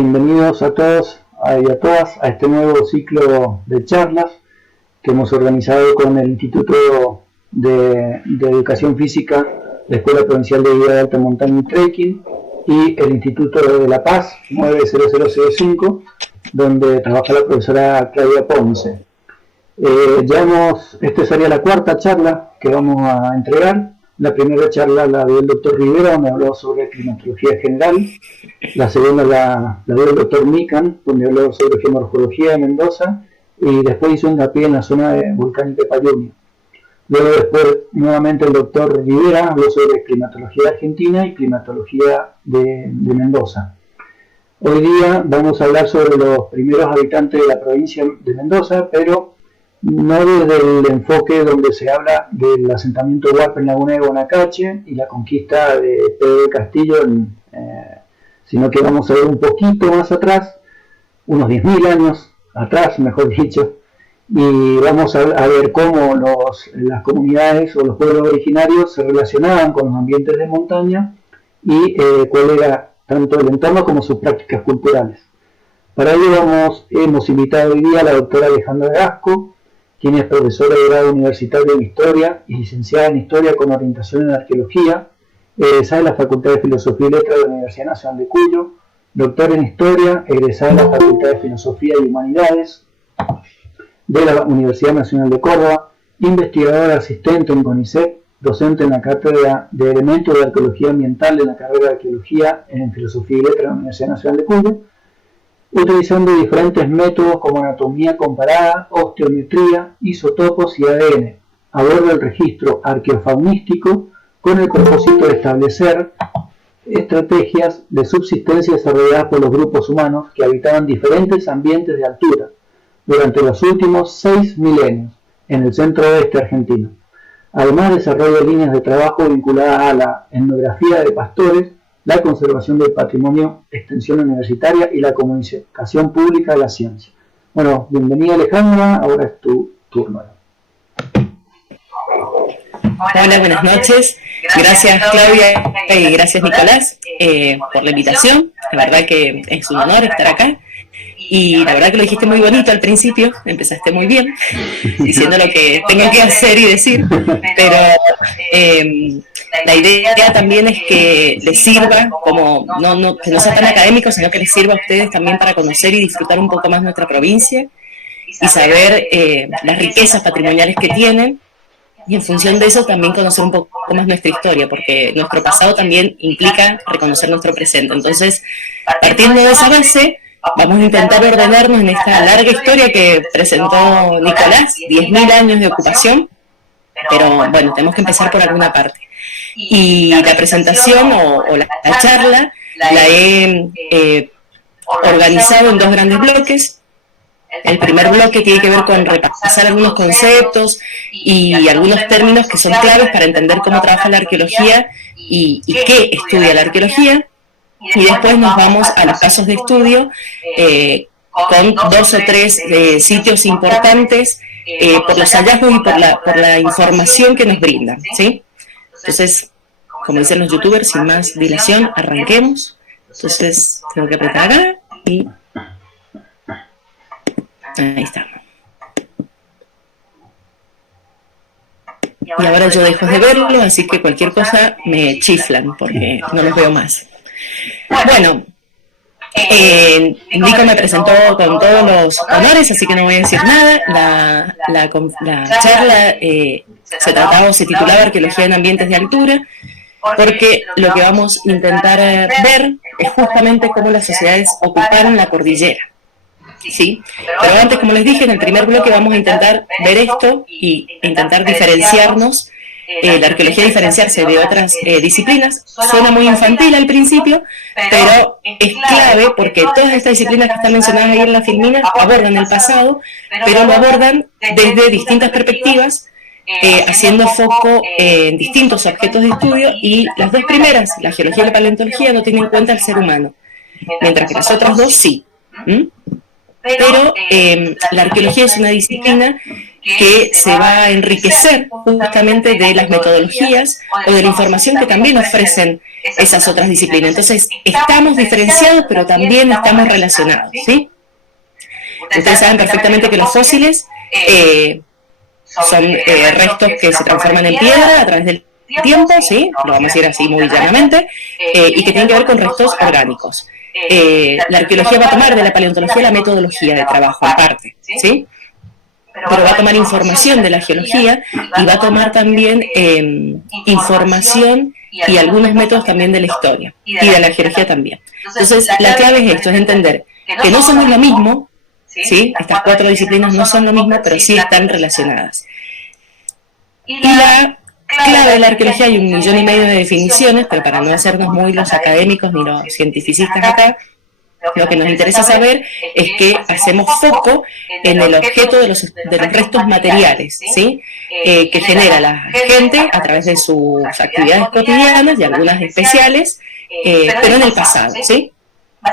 Bienvenidos a todos y a todas a este nuevo ciclo de charlas que hemos organizado con el Instituto de Educación Física, la Escuela Provincial de Guía de Alta Montaña y Trekking y el Instituto de La Paz 90005, donde trabaja la profesora Claudia Ponce. Esta sería la cuarta charla que vamos a entregar. La primera charla la dio el doctor Rivera, donde habló sobre climatología general. La segunda la dio el doctor Mikan, donde habló sobre geomorfología de Mendoza. Y después hizo hincapié en la zona volcánica de Payuni. Luego después, nuevamente el doctor Rivera habló sobre climatología de Argentina y climatología de Mendoza. Hoy día vamos a hablar sobre los primeros habitantes de la provincia de Mendoza, pero no desde el enfoque donde se habla del asentamiento huarpe en Laguna de Guanacache y la conquista de Pedro de Castillo, sino que vamos a ver un poquito más atrás, unos 10.000 años atrás, mejor dicho, y vamos a ver cómo las comunidades o los pueblos originarios se relacionaban con los ambientes de montaña y cuál era tanto el entorno como sus prácticas culturales. Para ello hemos invitado hoy día a la doctora Alejandra Gasco, quien es profesora de grado universitario en Historia y licenciada en Historia con orientación en Arqueología, egresada de la Facultad de Filosofía y Letras de la Universidad Nacional de Cuyo, doctora en Historia, egresada de la Facultad de Filosofía y Humanidades de la Universidad Nacional de Córdoba, investigadora asistente en CONICET, docente en la Cátedra de Elementos de Arqueología Ambiental de la carrera de Arqueología en Filosofía y Letras de la Universidad Nacional de Cuyo, utilizando diferentes métodos como anatomía comparada, osteometría, isotopos y ADN, aborda el registro arqueofaunístico con el propósito de establecer estrategias de subsistencia desarrolladas por los grupos humanos que habitaban diferentes ambientes de altura durante los últimos 6 milenios en el centro-oeste argentino. Además desarrolla líneas de trabajo vinculadas a la etnografía de pastores, la conservación del patrimonio, extensión universitaria y la comunicación pública de la ciencia. Bueno, bienvenida Alejandra, ahora es tu turno. Hola, buenas noches. Gracias Claudia y gracias Nicolás por la invitación. La verdad que es un honor estar acá. Y la verdad que lo dijiste muy bonito al principio, empezaste muy bien, diciendo lo que tengo que hacer y decir, pero la idea también es que les sirva, que no sea tan académico, sino que les sirva a ustedes también para conocer y disfrutar un poco más nuestra provincia y saber las riquezas patrimoniales que tienen, y en función de eso también conocer un poco más nuestra historia, porque nuestro pasado también implica reconocer nuestro presente. Entonces, partiendo de esa base, vamos a intentar ordenarnos en esta larga historia que presentó Nicolás, 10.000 años de ocupación, pero bueno, tenemos que empezar por alguna parte. Y la presentación o la charla la he organizado en dos grandes bloques. El primer bloque tiene que ver con repasar algunos conceptos y algunos términos que son claves para entender cómo trabaja la arqueología y qué estudia la arqueología. Y después nos vamos a los casos de estudio con 2 o 3 sitios importantes por los hallazgos y por la información que nos brindan, ¿sí? Entonces, como dicen los youtubers, sin más dilación, arranquemos. Entonces, tengo que apretar acá y ahí está. Y ahora yo dejo de verlo, así que cualquier cosa me chiflan porque no los veo más. Bueno, Nico me presentó con todos los honores, así que no voy a decir nada. La charla se titulaba Arqueología en ambientes de altura, porque lo que vamos a intentar ver es justamente cómo las sociedades ocuparon la cordillera. ¿Sí? Pero antes, como les dije, en el primer bloque vamos a intentar ver esto y intentar diferenciarnos, la arqueología diferenciarse de otras disciplinas. Suena muy infantil al principio, pero es clave porque todas estas disciplinas que están mencionadas ahí en la filmina abordan el pasado, pero lo abordan desde distintas perspectivas, haciendo foco en distintos objetos de estudio, y las dos primeras, la geología y la paleontología, no tienen en cuenta al ser humano, mientras que las otras dos sí. Pero la arqueología es una disciplina que se va a enriquecer justamente de las metodologías o de la información que también ofrecen esas otras disciplinas. Entonces, estamos diferenciados, pero también estamos relacionados, ¿sí? Ustedes saben perfectamente que los fósiles son restos que se transforman en piedra a través del tiempo, ¿sí? Lo vamos a decir así muy llanamente, y que tienen que ver con restos orgánicos. La arqueología va a tomar de la paleontología la metodología de trabajo aparte, ¿sí? Pero va a tomar información de la geología y va a tomar también información y algunos métodos también de la historia y de la geología también. Entonces, la clave es esto, es entender que no somos lo mismo, ¿sí? Estas 4 disciplinas no son lo mismo, pero sí están relacionadas. Y la clave de la arqueología, hay 1,5 millones de definiciones, pero para no hacernos muy los académicos ni los cientificistas acá, lo que nos interesa saber es que hacemos foco en el objeto de los restos materiales, ¿sí? Que genera la gente a través de sus actividades cotidianas y algunas especiales, pero en el pasado, ¿sí?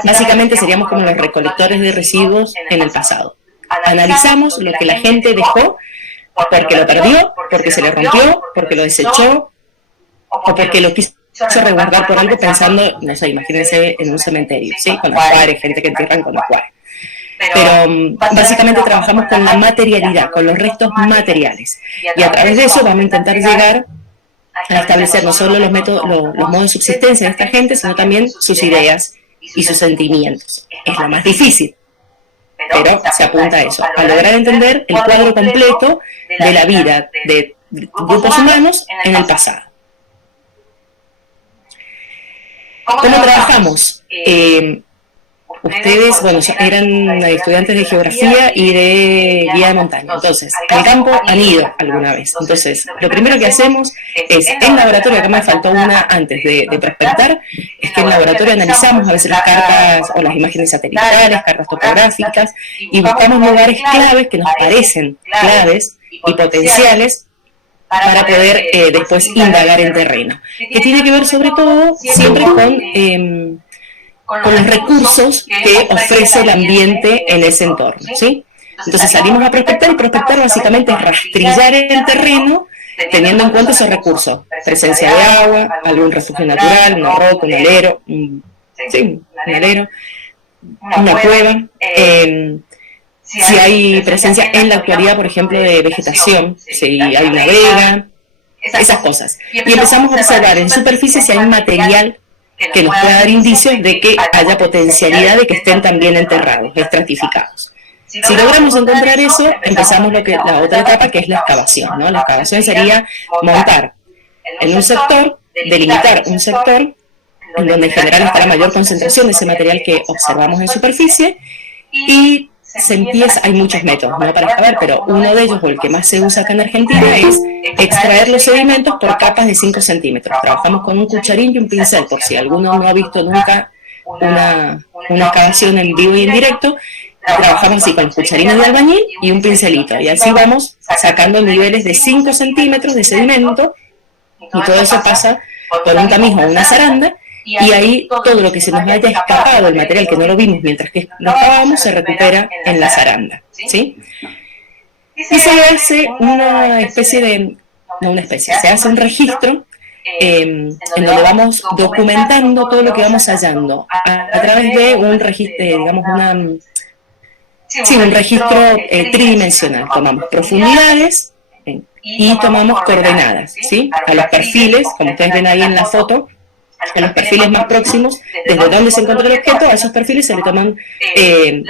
Básicamente seríamos como los recolectores de residuos en el pasado. Analizamos lo que la gente dejó porque lo perdió, porque se le rompió, porque lo desechó o porque lo quiso resguardar por algo pensando, no sé, imagínense en un cementerio, ¿sí? Con ajuares, gente que entierran con ajuares. Pero básicamente trabajamos con la materialidad, con los restos materiales. Y a través de eso vamos a intentar llegar a establecer no solo los métodos, los modos de subsistencia de esta gente, sino también sus ideas y sus sentimientos. Es lo más difícil, pero se apunta a eso, a lograr entender el cuadro completo de la vida de grupos humanos en el pasado. ¿Cómo trabajamos? Ustedes, bueno, eran estudiantes de geografía y de guía de montaña, entonces, al campo han ido alguna vez. Entonces, lo primero que hacemos es, en laboratorio, acá me faltó una antes de prospectar, es que en laboratorio analizamos a veces las cartas o las imágenes satelitales, cartas topográficas, y buscamos lugares claves que nos parecen claves y potenciales para poder después indagar en terreno, que tiene que ver sobre todo siempre con los recursos que ofrece el ambiente en ese entorno, ¿sí? Entonces salimos a prospectar, y prospectar básicamente es rastrillar el terreno teniendo en cuenta esos recursos, presencia de agua, algún refugio natural, una roca, un alero, un alero, una cueva, si hay presencia en la actualidad, por ejemplo, de vegetación, si hay una vega, esas cosas. Y empezamos a observar en superficie si hay un material que nos pueda dar indicios de que haya potencialidad de que estén también enterrados, estratificados. Si logramos encontrar eso, empezamos la otra etapa, que es la excavación, ¿no? La excavación sería montar en un sector, delimitar un sector en donde en general está la mayor concentración de ese material que observamos en superficie, y hay muchos métodos, ¿no?, para excavar, pero uno de ellos, o el que más se usa acá en Argentina, es extraer los sedimentos por capas de 5 centímetros. Trabajamos con un cucharín y un pincel, por si alguno no ha visto nunca una excavación en vivo y en directo. Trabajamos así con cucharines de albañil y un pincelito, y así vamos sacando niveles de 5 centímetros de sedimento, y todo eso pasa por un tamiz o una zaranda, y ahí todo lo que se nos haya escapado, el material que no lo vimos mientras que lo excavábamos, se recupera en la zaranda, ¿sí? Y se hace una especie de, no una especie, se hace un registro en donde vamos documentando todo lo que vamos hallando a través de un registro, digamos, un registro tridimensional. Tomamos profundidades y tomamos coordenadas, ¿sí? A los perfiles, como ustedes ven ahí en la foto, a los perfiles más próximos, desde donde se encuentra el objeto, a esos perfiles se le toman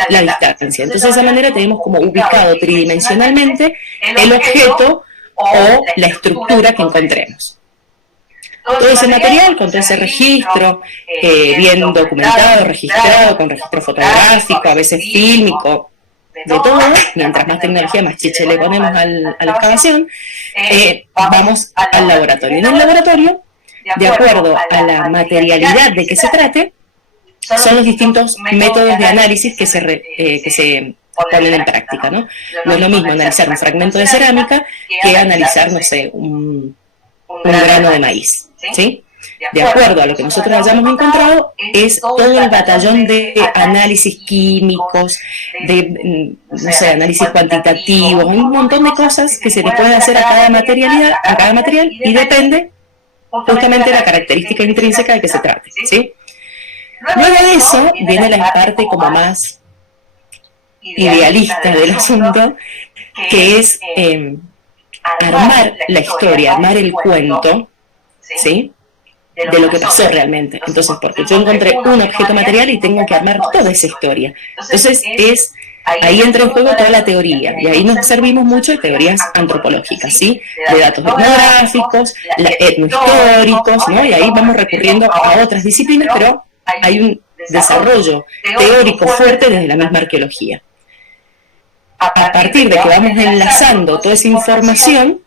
la distancia. Entonces, de esa manera tenemos como ubicado tridimensionalmente el objeto o la estructura que encontremos. Todo ese material, con todo ese registro bien documentado, registrado, con registro fotográfico, a veces fílmico, de todo, mientras más tecnología, más chiche le ponemos a la excavación, vamos al laboratorio. En el laboratorio, de acuerdo a la materialidad de que se trate, son los distintos métodos de análisis que se ponen en práctica, ¿no? No es lo mismo analizar un fragmento de cerámica que analizar, no sé, un grano de maíz, ¿sí? de acuerdo a lo que nosotros hayamos encontrado, es todo el batallón de análisis químicos, de, no sé, análisis cuantitativos, un montón de cosas que se le puede hacer a cada material, y depende justamente de la característica intrínseca de que se trate, ¿sí? Luego de eso viene la parte como más idealista del asunto, que es armar la historia, armar el cuento, ¿sí?, de lo que pasó realmente. Entonces, porque yo encontré un objeto material y tengo que armar toda esa historia. Entonces, ahí entra en juego toda la teoría, y ahí nos servimos mucho de teorías antropológicas, ¿sí?, de datos etnográficos, etnohistóricos, ¿no?, y ahí vamos recurriendo a otras disciplinas, pero hay un desarrollo teórico fuerte desde la misma arqueología. A partir de que vamos enlazando toda esa información,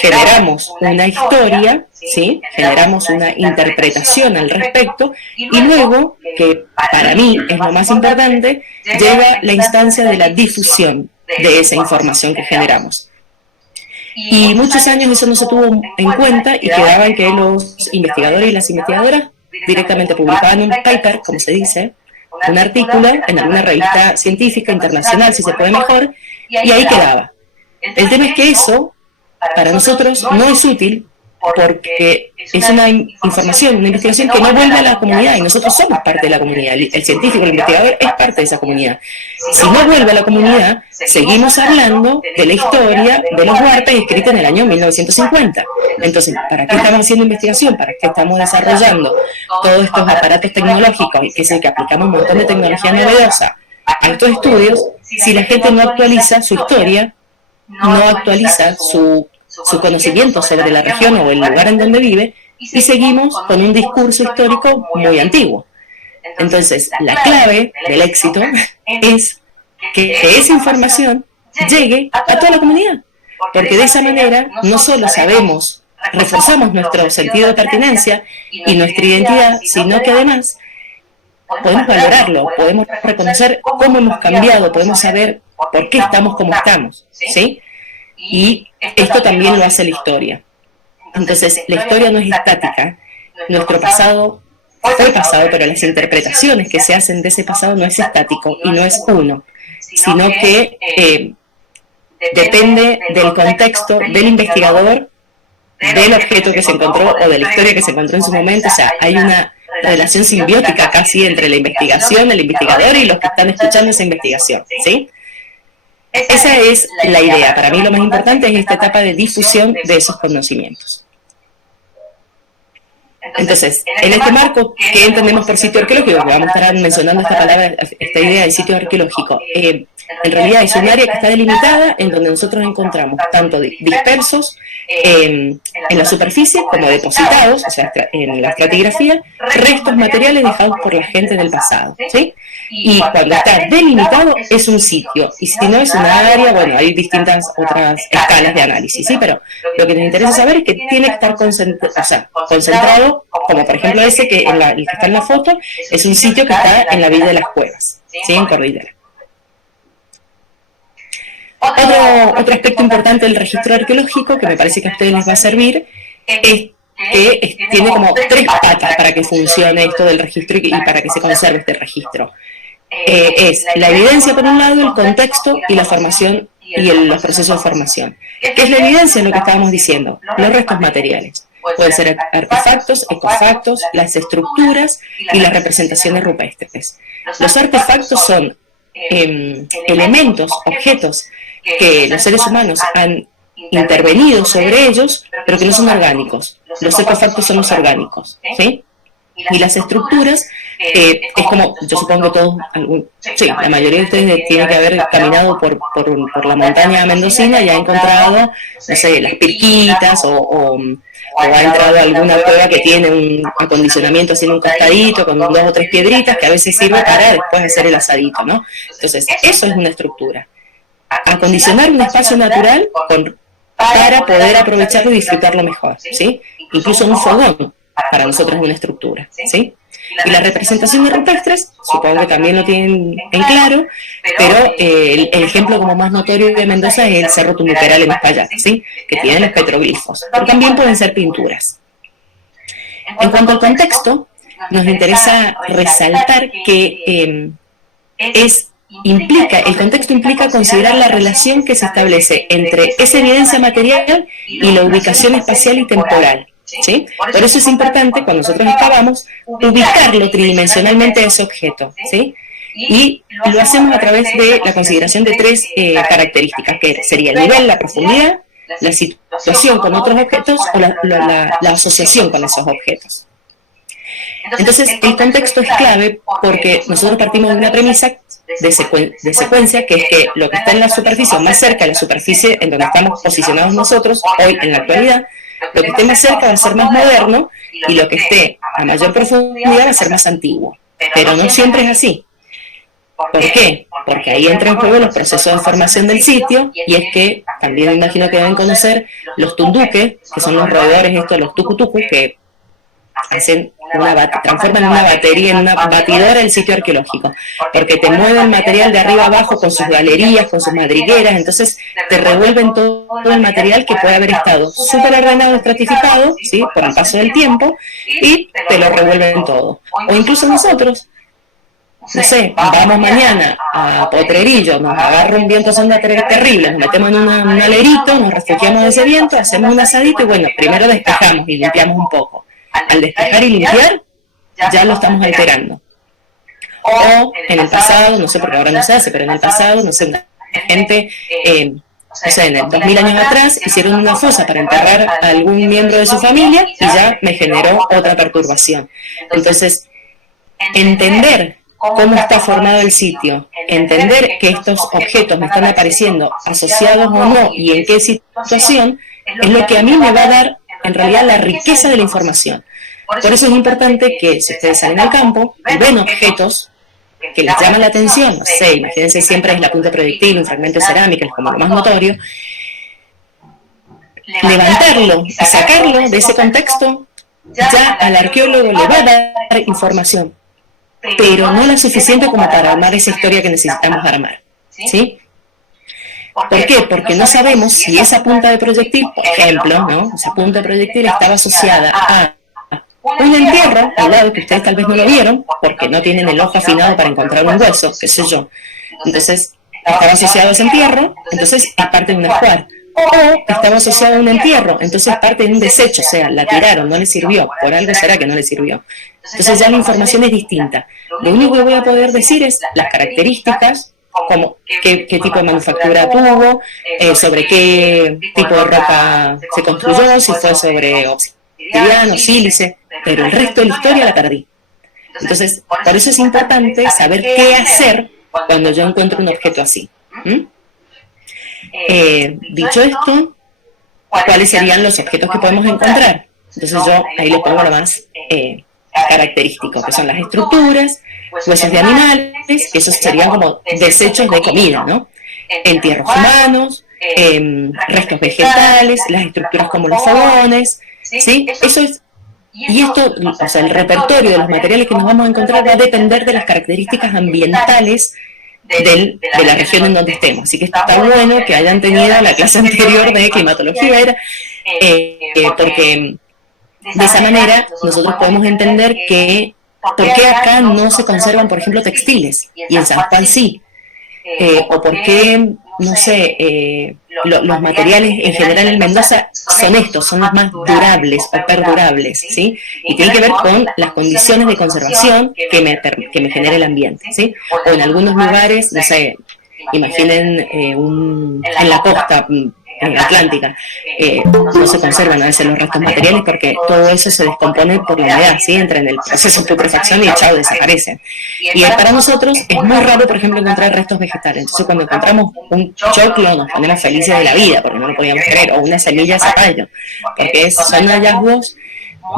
generamos una historia, ¿sí?, generamos una interpretación al respecto, y luego, que para mí es lo más importante, llega la instancia de la difusión de esa información que generamos. Y muchos años eso no se tuvo en cuenta, y quedaba en que los investigadores y las investigadoras directamente publicaban un paper, como se dice, un artículo en alguna revista científica internacional, si se puede mejor, y ahí quedaba. El tema es que eso para nosotros no es útil, porque es una información, una investigación que no vuelve a la comunidad, y nosotros somos parte de la comunidad. El científico, el investigador es parte de esa comunidad. Si no vuelve a la comunidad, seguimos hablando de la historia de los huarpes escrita en el año 1950. Entonces, ¿para qué estamos haciendo investigación? ¿Para qué estamos desarrollando todos estos aparatos tecnológicos, que es el que aplicamos un montón de tecnología novedosa a estos estudios, si la gente no actualiza su historia, no actualiza su conocimiento sobre la región o el lugar en donde vive, y seguimos con un discurso histórico muy antiguo? Entonces, la clave del éxito es que esa información llegue a toda la comunidad, porque de esa manera no solo reforzamos nuestro sentido de pertenencia y nuestra identidad, sino que además podemos valorarlo, podemos reconocer cómo hemos cambiado, podemos saber por qué estamos como estamos, ¿sí? Y esto también lo hace la historia. Entonces, la historia no es estática. Nuestro pasado fue pasado, pero las interpretaciones que se hacen de ese pasado no es estático y no es uno, sino que depende del contexto del investigador, del objeto que se encontró o de la historia que se encontró en su momento. O sea, hay una relación simbiótica casi entre la investigación, el investigador y los que están escuchando esa investigación, ¿sí? Esa es la idea. Para mí lo más importante es esta etapa de difusión de esos conocimientos. Entonces, en este marco, ¿qué entendemos por sitio arqueológico? Que vamos a estar mencionando esta palabra, esta idea de sitio arqueológico. En realidad es un área que está delimitada, en donde nosotros encontramos tanto dispersos en la superficie como depositados, o sea, en la estratigrafía, restos materiales dejados por la gente del pasado, ¿sí? Y cuando está delimitado es un sitio, y si no es una área, bueno, hay distintas otras escalas de análisis, ¿sí? Pero lo que nos interesa saber es que tiene que estar concentrado, como por ejemplo ese el que está en la foto, es un sitio que está en la Villa de las Cuevas, ¿sí?, en Cordillera. Otro aspecto importante del registro arqueológico, que me parece que a ustedes les va a servir, es que tiene como tres patas para que funcione esto del registro y para que se conserve este registro. Es la evidencia por un lado, el contexto y la formación y los procesos de formación. ¿Qué es la evidencia? Lo que estábamos diciendo, los restos materiales. Pueden ser artefactos, ecofactos, las estructuras y las representaciones rupestres. Los artefactos son elementos, objetos que los seres humanos han intervenido sobre ellos, pero que no son orgánicos. Los ecofactos son los orgánicos, ¿sí? Y las estructuras, es como, yo supongo que todos, sí, la mayoría de ustedes tiene que haber caminado por la montaña mendocina y ha encontrado, no sé, las pirquitas o ha entrado a alguna cueva que tiene un acondicionamiento así en un costadito con 2 o 3 piedritas que a veces sirve para después hacer el asadito, ¿no? Entonces, eso es una estructura. Acondicionar un espacio natural para poder aprovecharlo y disfrutarlo mejor, ¿sí? Incluso un fogón para nosotros es una estructura, ¿sí? Y la representación de rupestres, supongo que también lo tienen en claro, pero el ejemplo como más notorio de Mendoza es el Cerro Tumuqueral en Uspallata, ¿sí?, que tiene los petroglifos, pero también pueden ser pinturas. En cuanto al contexto, nos interesa resaltar que el contexto implica considerar la relación que se establece entre esa evidencia material y la ubicación espacial y temporal. ¿Sí? Por eso es importante, cuando nosotros excavamos, ubicarlo tridimensionalmente a ese objeto, ¿sí? Y lo hacemos a través de la consideración de tres características, que sería el nivel, la profundidad, la situación con otros objetos o la asociación con esos objetos. Entonces, el contexto es clave porque nosotros partimos de una premisa de secuencia, que es que lo que está en la superficie, más cerca de la superficie en donde estamos posicionados nosotros, hoy en la actualidad, lo que esté más cerca va a ser más moderno y lo que esté a mayor profundidad va a ser más antiguo. Pero no siempre es así. ¿Por qué? Porque ahí entran en juego los procesos de formación del sitio, y es que también me imagino que deben conocer los tunduques, que son los roedores estos, los tucutucus, que transforman una batería en una batidora el sitio arqueológico, porque te mueven el material de arriba abajo con sus galerías, con sus madrigueras, entonces te revuelven todo el material que puede haber estado súper ordenado, estratificado, ¿sí? Por el paso del tiempo, y te lo revuelven todo. O incluso nosotros, no sé, vamos mañana a Potrerillo, nos agarra un viento sonda terrible, nos metemos en un alerito, nos refugiamos de ese viento, hacemos un asadito y bueno, primero despejamos y limpiamos un poco. Al despejar y limpiar, ya lo estamos alterando. O en el pasado, no sé porque ahora no se hace, pero en el pasado, no sé, gente, no sé, en el 2000 años atrás, hicieron una fosa para enterrar a algún miembro de su familia y ya me generó otra perturbación. Entonces, entender cómo está formado el sitio, entender que estos objetos me están apareciendo asociados o no y en qué situación, es lo que a mí me va a dar en realidad la riqueza de la información. Por eso es importante que si ustedes salen al campo y ven objetos que les llaman la atención, no sé, imagínense, siempre es la punta proyectil, un fragmento de cerámica, es como lo más notorio, levantarlo y sacarlo de ese contexto, ya al arqueólogo le va a dar información, pero no la suficiente como para armar esa historia que necesitamos armar, ¿sí? ¿Por qué? Porque no sabemos si esa punta de proyectil, por ejemplo, ¿no? Esa punta de proyectil estaba asociada a un entierro al lado, que ustedes tal vez no lo vieron, porque no tienen el ojo afinado para encontrar un hueso, qué sé yo. Entonces, estaba asociado a ese entierro, entonces es parte de un ajuar. O estaba asociado a un entierro, entonces es parte de un desecho, o sea, la tiraron, no le sirvió, por algo será que no le sirvió. Entonces ya la información es distinta. Lo único que voy a poder decir es las características, como qué tipo de manufactura tuvo, sobre qué tipo de roca se construyó, si fue sobre obsidiana, sílice, pero el resto de la historia la perdí. Entonces, por eso es importante saber qué hacer cuando yo encuentro un objeto así. Dicho esto, ¿cuáles serían los objetos que podemos encontrar? Entonces yo ahí le pongo lo más característico, que son las estructuras, huesos de animales, que esos serían como desechos de comida, ¿no? Entierros humanos, restos vegetales, las estructuras como los fogones, ¿sí? Eso es, y esto, o sea, el repertorio de los materiales que nos vamos a encontrar va a depender de las características ambientales de la región en donde estemos. Así que está bueno que hayan tenido la clase anterior de climatología, porque de esa manera nosotros podemos entender que por qué acá no se conservan, por ejemplo, textiles y en San Juan sí, o por qué, no sé, los materiales en general en Mendoza son estos, son los más durables o perdurables, ¿sí? Y tiene que ver con las condiciones de conservación que me genera el ambiente, ¿sí? O en algunos lugares, no sé, imaginen en la costa atlántica, no se conservan a veces los restos materiales porque todo eso se descompone por la humedad, ¿sí? Entra en el proceso de putrefacción y chao, desaparecen. Y para nosotros es muy raro, por ejemplo, encontrar restos vegetales. Entonces cuando encontramos un choclo nos ponemos felices de la vida porque no lo podíamos creer, o una semilla de zapallo, porque son hallazgos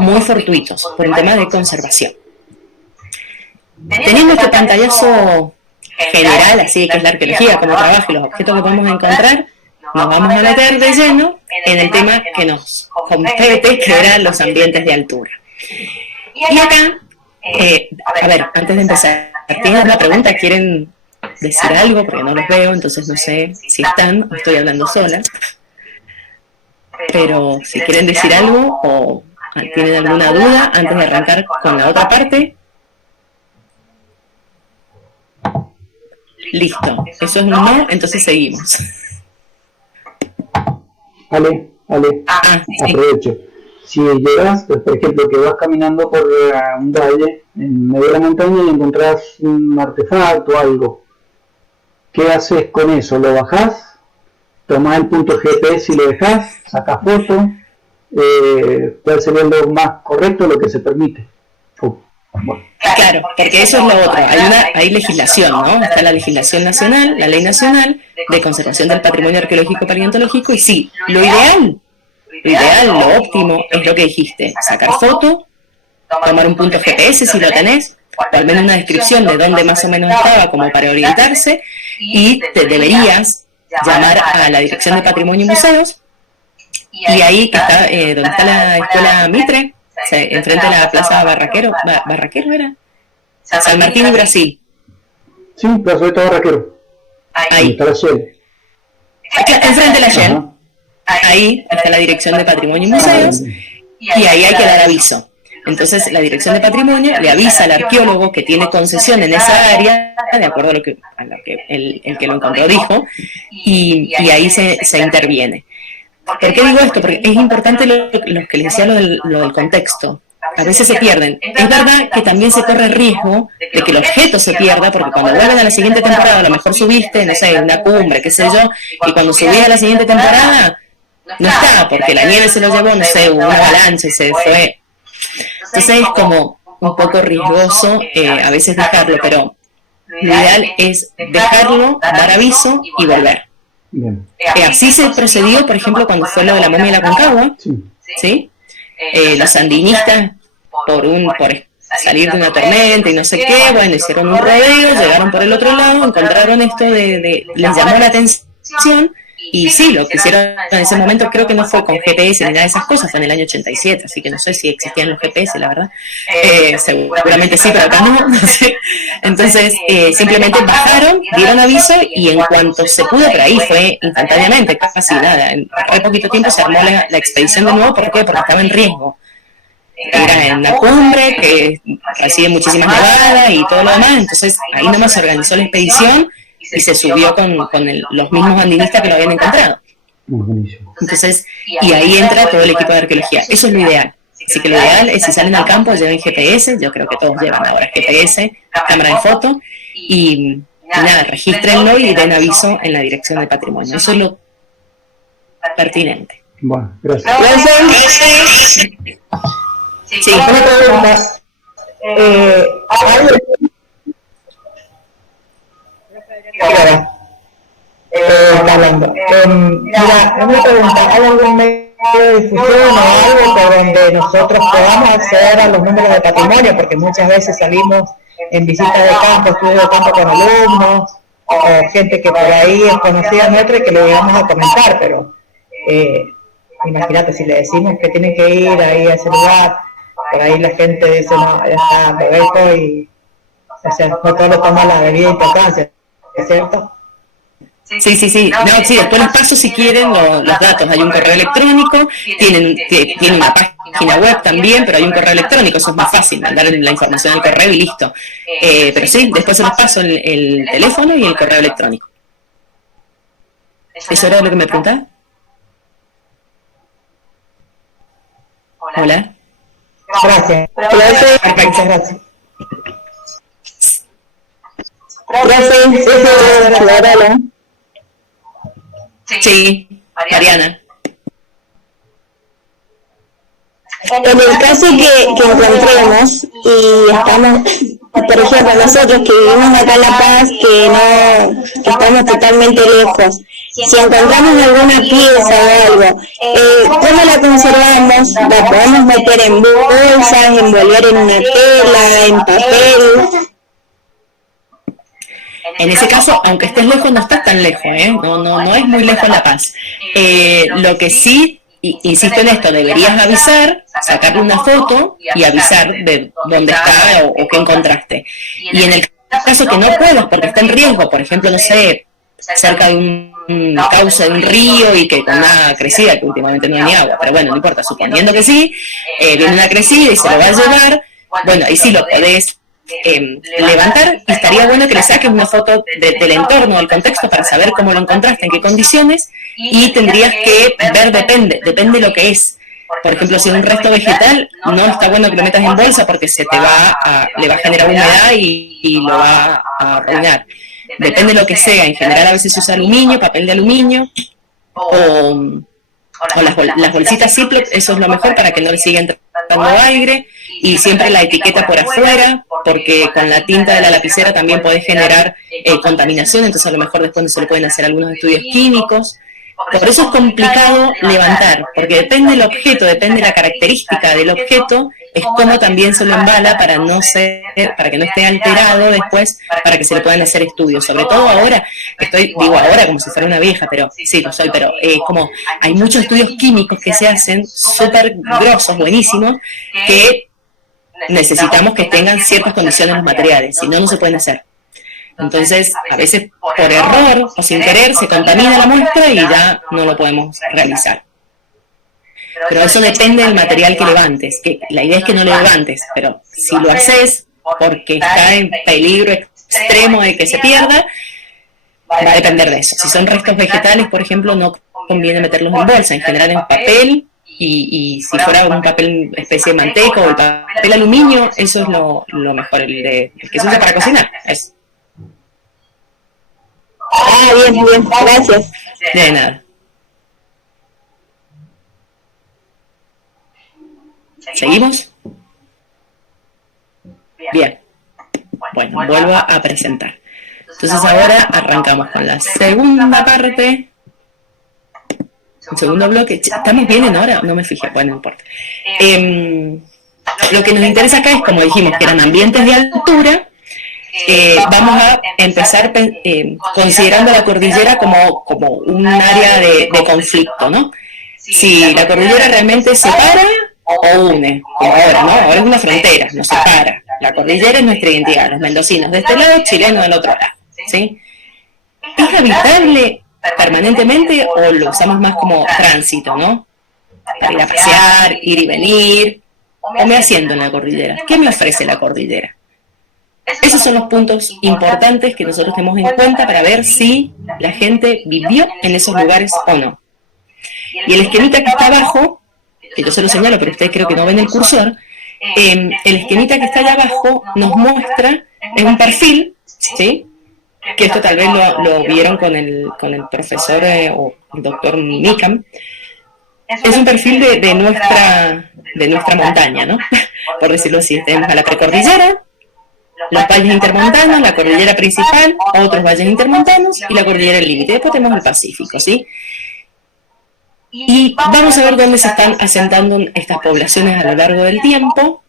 muy fortuitos por un tema de conservación. Teniendo este pantallazo general, así que es la arqueología, cómo trabaja y los objetos que podemos encontrar, nos vamos a meter de lleno en el tema que nos compete, que eran los ambientes de altura. Y acá, a ver, antes de empezar, ¿tienen una pregunta? ¿Quieren decir algo? Porque no los veo, entonces no sé si están o estoy hablando sola. Pero si quieren decir algo o ¿Tienen alguna duda antes de arrancar con la otra parte? Listo, eso es un no, entonces seguimos. Ale, sí. aprovecho. Si llegas, pues, por ejemplo, que vas caminando por un valle en medio de la montaña y encontrás un artefacto o algo, ¿qué haces con eso? ¿Lo bajás? ¿Tomás el punto GPS y lo dejás? ¿Sacás foto? ¿Cuál sería lo más correcto, lo que se permite? Bueno. Claro, porque eso es lo otro. Hay legislación, ¿no? Está la legislación nacional, la ley nacional de conservación del patrimonio arqueológico paleontológico, y sí, lo ideal, lo óptimo es lo que dijiste: sacar foto, tomar un punto GPS si lo tenés, o al menos una descripción de dónde más o menos estaba, como para orientarse, y te deberías llamar a la Dirección de Patrimonio y Museos, y ahí que está donde está la escuela Mitre, enfrente de la Plaza Barraquero era San Martín y Brasil. Sí, Plaza de Barraquero. Ahí está la Shell. Enfrente de la Shell. Ahí está la Dirección de Patrimonio y Museos, y ahí hay que dar aviso. Entonces la Dirección de Patrimonio le avisa al arqueólogo que tiene concesión en esa área, de acuerdo a lo que el que lo encontró dijo, y ahí se interviene. ¿Por qué digo esto? Porque es importante lo que les decía, lo del contexto. A veces se pierden. Es verdad que también se corre el riesgo de que el objeto se pierda, porque cuando vuelven a la siguiente temporada, a lo mejor subiste, no sé, una cumbre, qué sé yo, y cuando subís a la siguiente temporada, no está, porque la nieve se lo llevó, no sé, una avalancha y se fue. Entonces es como un poco riesgoso a veces dejarlo, pero lo ideal es dejarlo, dar aviso y volver. Así se procedió, por ejemplo, cuando fue lo de la momia de la Aconcagua, ¿sí? Los sandinistas, por salir de una tormenta y no sé qué, bueno, hicieron un rodeo, llegaron por el otro lado, encontraron esto les llamó la atención, y sí, lo que hicieron en ese momento, creo que no fue con GPS ni nada de esas cosas, fue en el año 87, así que no sé si existían los GPS, la verdad. Seguramente sí, pero acá no sé. Entonces, simplemente bajaron, dieron aviso, y en cuanto se pudo, por ahí fue instantáneamente, casi nada, en re poquito tiempo se armó la expedición de nuevo. ¿Por qué? Porque estaba en riesgo. Era en una cumbre que recibe muchísimas nevadas y todo lo demás, entonces ahí nomás se organizó la expedición y se subió con los mismos andinistas que lo habían encontrado. Entonces, y ahí entra todo el equipo de arqueología. Eso es lo ideal. Así que lo ideal es, si salen al campo, lleven GPS. Yo creo que todos llevan ahora GPS, cámara de foto, y nada, regístrenlo y den aviso en la Dirección de Patrimonio. Eso es lo pertinente. Bueno, gracias. Sí, una pregunta. Hablando. Mira, una pregunta: ¿hay algún medio de difusión o algo por donde nosotros podamos acceder a los números de patrimonio? Porque muchas veces salimos en visitas de campo, estudios de campo con alumnos, o gente que por ahí es conocida nuestra y que le llegamos a comentar, pero imagínate, si le decimos que tiene que ir ahí a ese lugar, por ahí la gente dice: no, ya está, me dejo, y o sea, no todo lo toma la debida importancia, ¿es cierto? Sí. No, sí, después les paso si quieren los datos. Hay un correo electrónico, tienen una página web también, pero hay un correo electrónico, eso es más fácil, mandar la información al correo y listo. Pero sí, después se les paso el teléfono y el correo electrónico. ¿Eso era lo que me preguntaba? Hola. Gracias. Perfecto. Muchas gracias. Gracias. Sí, Mariana. En el caso que encontremos y estamos, por ejemplo, nosotros que vivimos acá en La Paz, que estamos totalmente lejos, si encontramos alguna pieza o algo, ¿cómo la conservamos? ¿La podemos meter en bolsas, envolver en una tela, en papel? En ese caso, aunque estés lejos, no estás tan lejos, no es muy lejos La Paz. Lo que sí, insisto en esto, deberías avisar, sacarle una foto y avisar de dónde está o qué encontraste. Y en el caso que no puedas, porque está en riesgo, por ejemplo, no sé, cerca de un cauce de un río y que con una crecida, que últimamente no hay ni agua, pero bueno, no importa, suponiendo que sí, viene una crecida y se lo va a llevar, bueno, ahí sí lo podés levantar, y estaría bueno que le saques una foto del entorno, del contexto, para saber cómo lo encontraste, en qué condiciones, y tendrías que ver, depende de lo que es. Por ejemplo, si es un resto vegetal, no está bueno que lo metas en bolsa porque le va a generar humedad y lo va a arruinar. Depende de lo que sea. En general a veces se usa aluminio, papel de aluminio, o las bolsitas Ziploc, eso es lo mejor para que no le siga entrando aire, y siempre la etiqueta por afuera, porque con la tinta de la lapicera también puede generar contaminación, entonces a lo mejor después no se le pueden hacer algunos estudios químicos. Por eso es complicado levantar, porque depende del objeto, depende de la característica del objeto, es como también se lo embala para que no esté alterado después, para que se le puedan hacer estudios. Sobre todo ahora, digo ahora como si fuera una vieja, pero sí lo soy, pero como hay muchos estudios químicos que se hacen, súper grosos, buenísimos, que necesitamos que tengan ciertas condiciones los materiales, si no, no se pueden hacer. Entonces, a veces por error o sin querer se contamina la muestra y ya no lo podemos realizar. Pero eso depende del material que levantes, que la idea es que no lo levantes, pero si lo haces porque está en peligro extremo de que se pierda, va a depender de eso. Si son restos vegetales, por ejemplo, no conviene meterlos en bolsa, en general en papel, y si fuera un papel especie de manteca o el papel aluminio, eso es lo mejor, el que se usa para cocinar, es. Bien, gracias. De nada. ¿Seguimos? Bien. Bueno, vuelvo a presentar. Entonces ahora arrancamos con la segunda parte. El segundo bloque. ¿Estamos bien en hora? No me fijé. Bueno, no importa. Lo que nos interesa acá es, como dijimos, que eran ambientes de altura. Vamos a empezar considerando la cordillera como un área de conflicto, ¿no? Si la cordillera realmente separa o une, como ahora, ¿no? Ahora es una frontera, nos separa. La cordillera es nuestra identidad, los mendocinos de este lado, chilenos del otro lado, ¿sí? ¿Es habitable permanentemente o lo usamos más como tránsito, ¿no? Para ir a pasear, ir y venir, o me asiento en la cordillera. ¿Qué me ofrece la cordillera? Esos son los puntos importantes que nosotros tenemos en cuenta para ver si la gente vivió en esos lugares o no. Y el esquemita que está abajo, que yo se lo señalo, pero ustedes creo que no ven el cursor, el esquemita que está allá abajo nos muestra, es un perfil, ¿sí? Que esto tal vez lo vieron con el profesor o el doctor Micam. Es un perfil de nuestra montaña, ¿no? Por decirlo así. Tenemos a la precordillera, los valles intermontanos, la cordillera principal, otros valles intermontanos y la cordillera del límite. Después tenemos el Pacífico, ¿sí? Y vamos a ver dónde se están asentando estas poblaciones a lo largo del tiempo.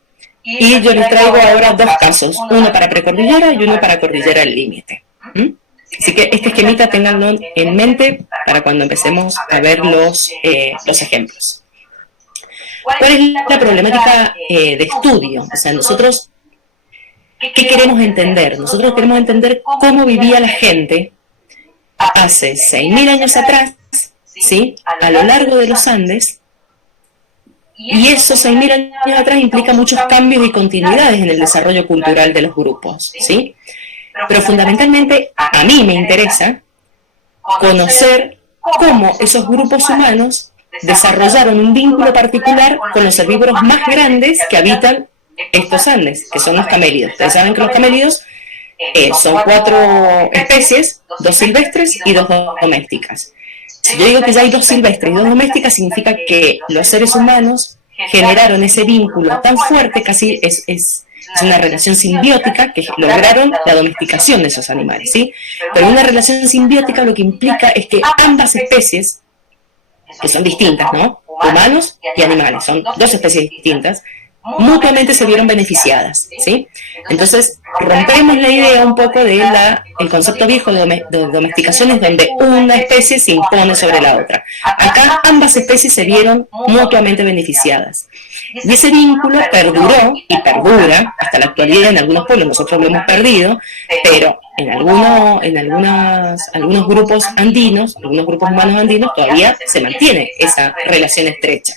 Y yo les traigo ahora dos casos, uno para precordillera y uno para cordillera del límite. Así que este esquemita ténganlo en mente para cuando empecemos a ver los ejemplos. ¿Cuál es la problemática de estudio? O sea, nosotros, ¿qué queremos entender? Nosotros queremos entender cómo vivía la gente hace 6.000 años atrás, ¿sí? A lo largo de los Andes, y esos 6.000 años atrás implica muchos cambios y continuidades en el desarrollo cultural de los grupos, ¿sí? Pero fundamentalmente a mí me interesa conocer cómo esos grupos humanos desarrollaron un vínculo particular con los herbívoros más grandes que habitan estos Andes, que son los camélidos. Ustedes saben que los camélidos son 4 especies, 2 silvestres y 2 domésticas. Si yo digo que ya hay 2 silvestres y 2 domésticas, significa que los seres humanos generaron ese vínculo tan fuerte, casi es una relación simbiótica, que lograron la domesticación de esos animales, ¿sí? Pero una relación simbiótica lo que implica es que ambas especies, que son distintas, ¿no? Humanos y animales, son 2 especies distintas, mutuamente se vieron beneficiadas, ¿sí? Entonces, rompemos la idea un poco de el concepto viejo de domesticaciones donde una especie se impone sobre la otra. Acá ambas especies se vieron mutuamente beneficiadas. Y ese vínculo perduró y perdura hasta la actualidad en algunos pueblos. Nosotros lo hemos perdido, pero algunos grupos andinos, algunos grupos humanos andinos, todavía se mantiene esa relación estrecha.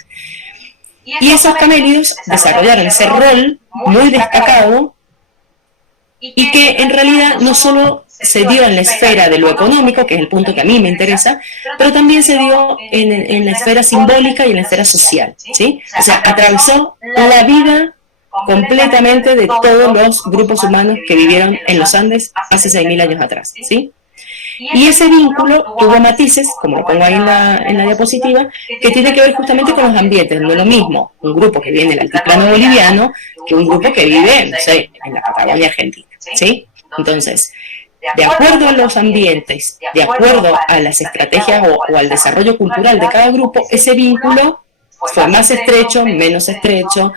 Y esos camélidos desarrollaron ese rol muy destacado y que en realidad no solo se dio en la esfera de lo económico, que es el punto que a mí me interesa, pero también se dio en la esfera simbólica y en la esfera social, ¿sí? O sea, atravesó la vida completamente de todos los grupos humanos que vivieron en los Andes hace 6.000 años atrás, ¿sí? Y ese vínculo tuvo matices, como lo pongo ahí en la diapositiva, que tiene que ver justamente con los ambientes. No es lo mismo un grupo que vive en el altiplano boliviano que un grupo que vive, no sé, en la Patagonia argentina, ¿sí? Entonces, de acuerdo a los ambientes, de acuerdo a las estrategias o al desarrollo cultural de cada grupo, ese vínculo fue más estrecho, menos estrecho,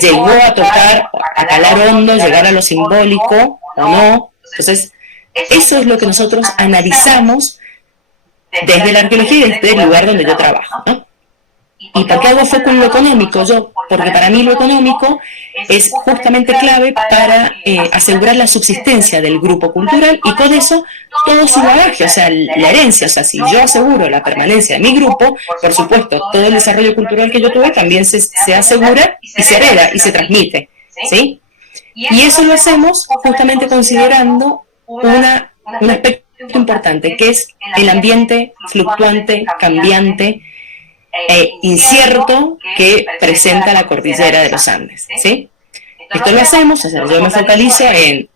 llegó a tocar, a calar hondo, llegar a lo simbólico o no. Entonces, eso es lo que nosotros analizamos desde la arqueología y desde el lugar donde yo trabajo, ¿no? ¿Y por qué hago foco en lo económico? Porque para mí lo económico es justamente clave para asegurar la subsistencia del grupo cultural y con eso todo su bagaje, o sea, la herencia. O sea, si yo aseguro la permanencia de mi grupo, por supuesto, todo el desarrollo cultural que yo tuve también se asegura y se hereda y se transmite, ¿sí? Y eso lo hacemos justamente considerando un aspecto importante, que es el ambiente fluctuante, cambiante, incierto que presenta la cordillera de los Andes, ¿sí? Esto lo hacemos, o sea, yo me focalizo en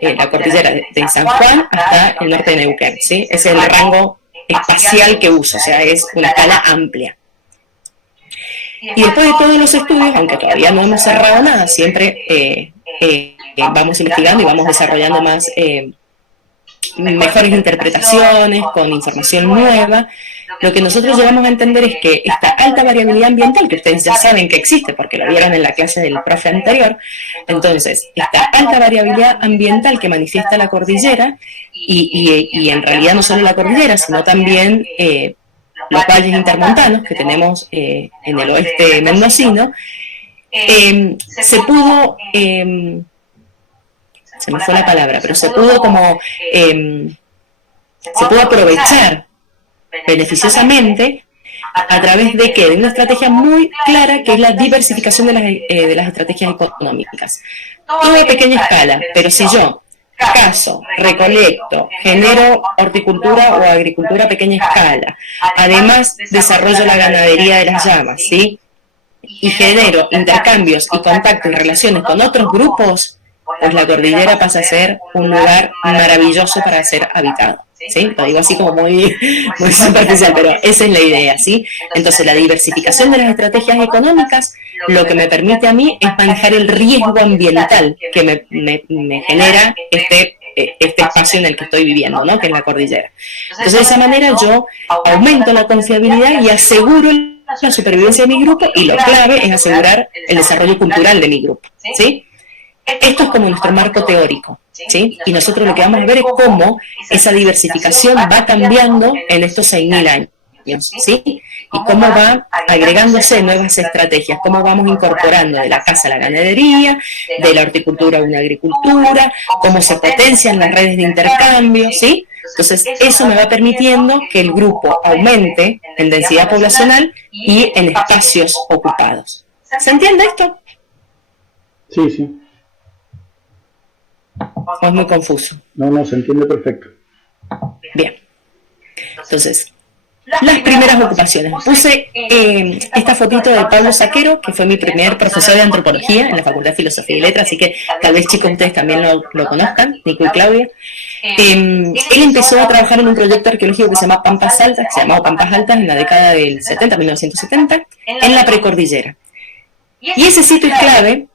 la cordillera de San Juan hasta el norte de Neuquén, ¿sí? Ese es el rango espacial que uso, o sea, es una escala amplia. Y después de todos los estudios, aunque todavía no hemos cerrado nada, siempre vamos investigando y vamos desarrollando mejores interpretaciones, con información nueva. Lo que nosotros llegamos a entender es que esta alta variabilidad ambiental, que ustedes ya saben que existe porque lo vieron en la clase del profe anterior, entonces, esta alta variabilidad ambiental que manifiesta la cordillera, y en realidad no solo la cordillera, sino también los valles intermontanos que tenemos en el oeste mendocino, se pudo, se me fue la palabra, pero se pudo aprovechar beneficiosamente a través de ¿qué? De una estrategia muy clara que es la diversificación de las estrategias económicas. Todo a pequeña escala, pero si yo caso, recolecto, genero horticultura o agricultura a pequeña escala, además desarrollo la ganadería de las llamas, ¿sí? Y genero intercambios y contactos y relaciones con otros grupos, pues la cordillera pasa a ser un lugar maravilloso para ser habitado, ¿sí? Lo digo así como muy superficial, pero esa es la idea, ¿sí? Entonces la diversificación de las estrategias económicas lo que me permite a mí es manejar el riesgo ambiental que me genera este espacio en el que estoy viviendo, ¿no? Que es la cordillera. Entonces de esa manera yo aumento la confiabilidad y aseguro la supervivencia de mi grupo, y lo clave es asegurar el desarrollo cultural de mi grupo, ¿sí? Esto es como nuestro marco teórico, ¿sí? Y nosotros lo que vamos a ver es cómo esa diversificación va cambiando en estos 6.000 años, ¿sí? Y cómo va agregándose nuevas estrategias, cómo vamos incorporando de la caza a la ganadería, de la horticultura a una agricultura, cómo se potencian las redes de intercambio, ¿sí? Entonces, eso me va permitiendo que el grupo aumente en densidad poblacional y en espacios ocupados. ¿Se entiende esto? Sí, sí. ¿O es muy confuso? No, se entiende perfecto. Bien. Entonces, las primeras ocupaciones. Puse esta fotito de Pablo Saquero, que fue mi primer profesor de antropología en la Facultad de Filosofía y Letras, así que tal vez, chicos, ustedes también lo conozcan, Nico y Claudia. Él empezó a trabajar en un proyecto arqueológico que se llama Pampas Altas, que se llamaba Pampas Altas en la década del 70, 1970, en la precordillera. Y ese sitio es clave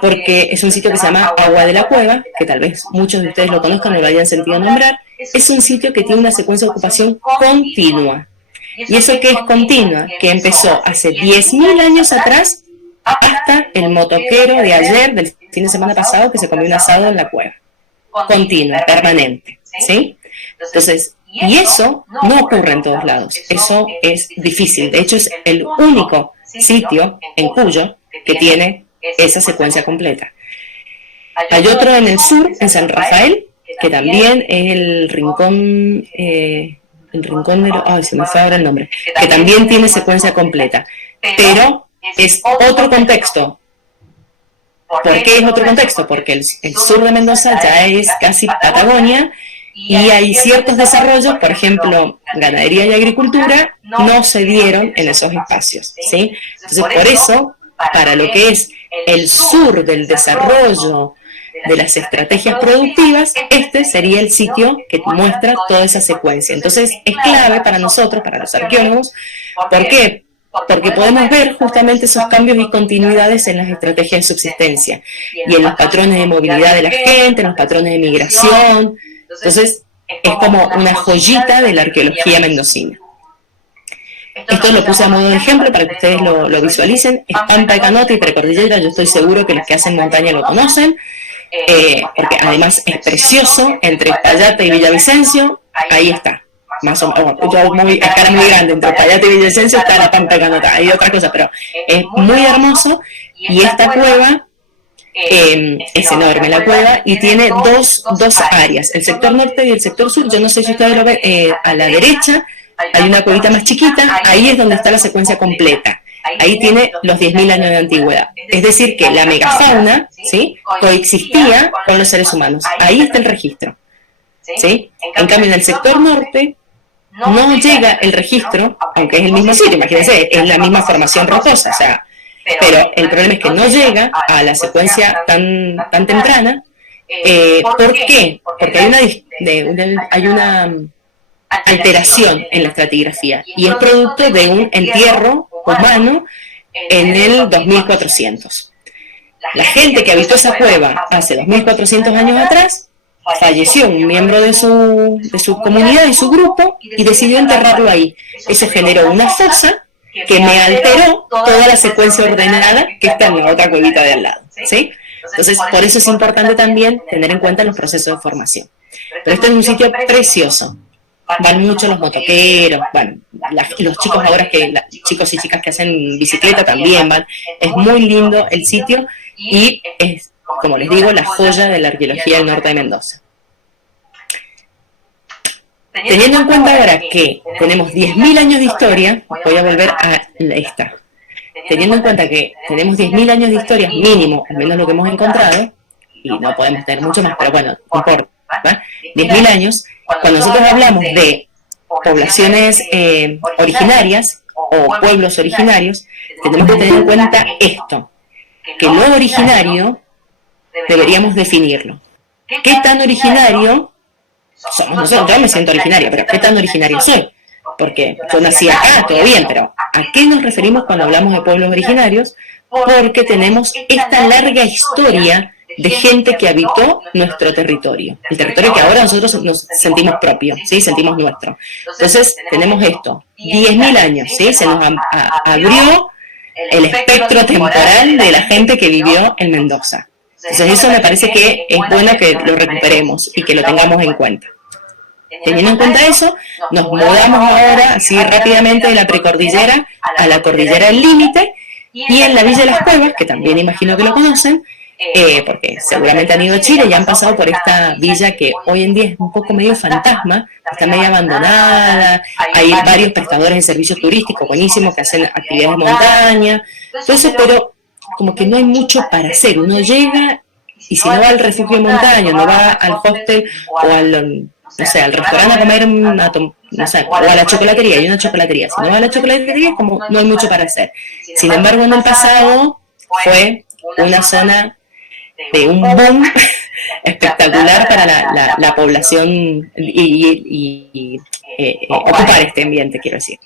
porque es un sitio que se llama Agua de la Cueva, que tal vez muchos de ustedes lo conozcan o lo hayan sentido nombrar. Es un sitio que tiene una secuencia de ocupación continua. ¿Y eso qué es continua? Que empezó hace 10.000 años atrás hasta el motoquero de ayer, del fin de semana pasado, que se comió un asado en la cueva. Continua, permanente, ¿sí? Entonces, y eso no ocurre en todos lados. Eso es difícil. De hecho, es el único sitio en Cuyo que tiene esa secuencia completa. Hay otro en el sur, en San Rafael, que también es el rincón de los... Ay, se me fue ahora el nombre. Que también tiene secuencia completa. Pero es otro contexto. ¿Por qué es otro contexto? Porque el sur de Mendoza ya es casi Patagonia y hay ciertos desarrollos, por ejemplo, ganadería y agricultura, no se dieron en esos espacios, ¿sí? Entonces, por eso, para lo que es el sur del desarrollo de las estrategias productivas, este sería el sitio que muestra toda esa secuencia. Entonces, es clave para nosotros, para los arqueólogos. ¿Por qué? Porque podemos ver justamente esos cambios y continuidades en las estrategias de subsistencia y en los patrones de movilidad de la gente, en los patrones de migración. Entonces, es como una joyita de la arqueología mendocina. Esto lo puse a modo de ejemplo para que ustedes lo visualicen. Es Pampa de Canota y Precordillera, yo estoy seguro que los que hacen montaña lo conocen, porque además es precioso, entre Payate y Villavicencio, ahí está. Más o menos, escala muy grande, entre Payate y Villavicencio está la Pampa de Canota, hay otra cosa, pero es muy hermoso, y esta cueva es enorme la cueva y tiene dos áreas, el sector norte y el sector sur. Yo no sé si ustedes lo ven, a la derecha hay una cuevita más chiquita, ahí es donde está la secuencia completa, ahí tiene los 10.000 años de antigüedad, es decir que la megafauna, ¿sí?, coexistía con los seres humanos, ahí está el registro, ¿sí? En cambio en el sector norte no llega el registro, aunque es el mismo sitio, imagínense, es la misma formación rocosa, o sea, pero el problema es que no llega a la secuencia tan temprana. ¿Por qué? Porque hay una alteración en la estratigrafía y es producto de un entierro humano en el 2400. La gente que habitó esa cueva hace 2400 años atrás falleció un miembro de su comunidad, de su grupo, y decidió enterrarlo ahí. Eso generó una fosa que me alteró toda la secuencia ordenada que está en la otra cuevita de al lado, ¿sí? Entonces, por eso es importante también tener en cuenta los procesos de formación. Pero esto es un sitio precioso. Van mucho los motoqueros, bueno, los chicos ahora, chicos y chicas que hacen bicicleta también van. Es muy lindo el sitio y es, como les digo, la joya de la arqueología del norte de Mendoza. Teniendo en cuenta ahora que tenemos 10.000 años de historia, voy a volver a esta. Teniendo en cuenta que tenemos 10.000 años de historia mínimo, al menos lo que hemos encontrado, y no podemos tener mucho más, pero bueno, no importa, ¿verdad? 10.000 años, cuando nosotros hablamos de poblaciones originarias o pueblos originarios, tenemos que tener en cuenta esto, que lo originario deberíamos definirlo. ¿Qué tan originario somos nosotros? Yo me siento originaria, pero ¿qué tan originario soy? Porque yo nací acá, todo bien, pero ¿a qué nos referimos cuando hablamos de pueblos originarios? Porque tenemos esta larga historia de gente que habitó nuestro territorio, el territorio que ahora nosotros nos sentimos propio, ¿sí? Sentimos nuestro. Entonces tenemos esto, 10.000 años, ¿sí? Se nos abrió el espectro temporal de la gente que vivió en Mendoza. Entonces eso me parece que es bueno que lo recuperemos y que lo tengamos en cuenta. Teniendo en cuenta eso, nos mudamos ahora así rápidamente de la precordillera a la cordillera del límite, y en la Villa de las Cuevas, que también imagino que lo conocen, porque seguramente han ido a Chile y han pasado por esta villa que hoy en día es un poco medio fantasma, está medio abandonada, hay varios prestadores de servicios turísticos buenísimos que hacen actividades de montaña, entonces, pero como que no hay mucho para hacer. Uno llega y si no va al refugio de montaña, no va al hostel o al, no sé, al restaurante a comer, no sé, o a la chocolatería, hay una chocolatería. Si no va a la chocolatería, es como no hay mucho para hacer. Sin embargo, en el pasado fue una zona de un boom espectacular para la población y ocupar este ambiente, quiero decir.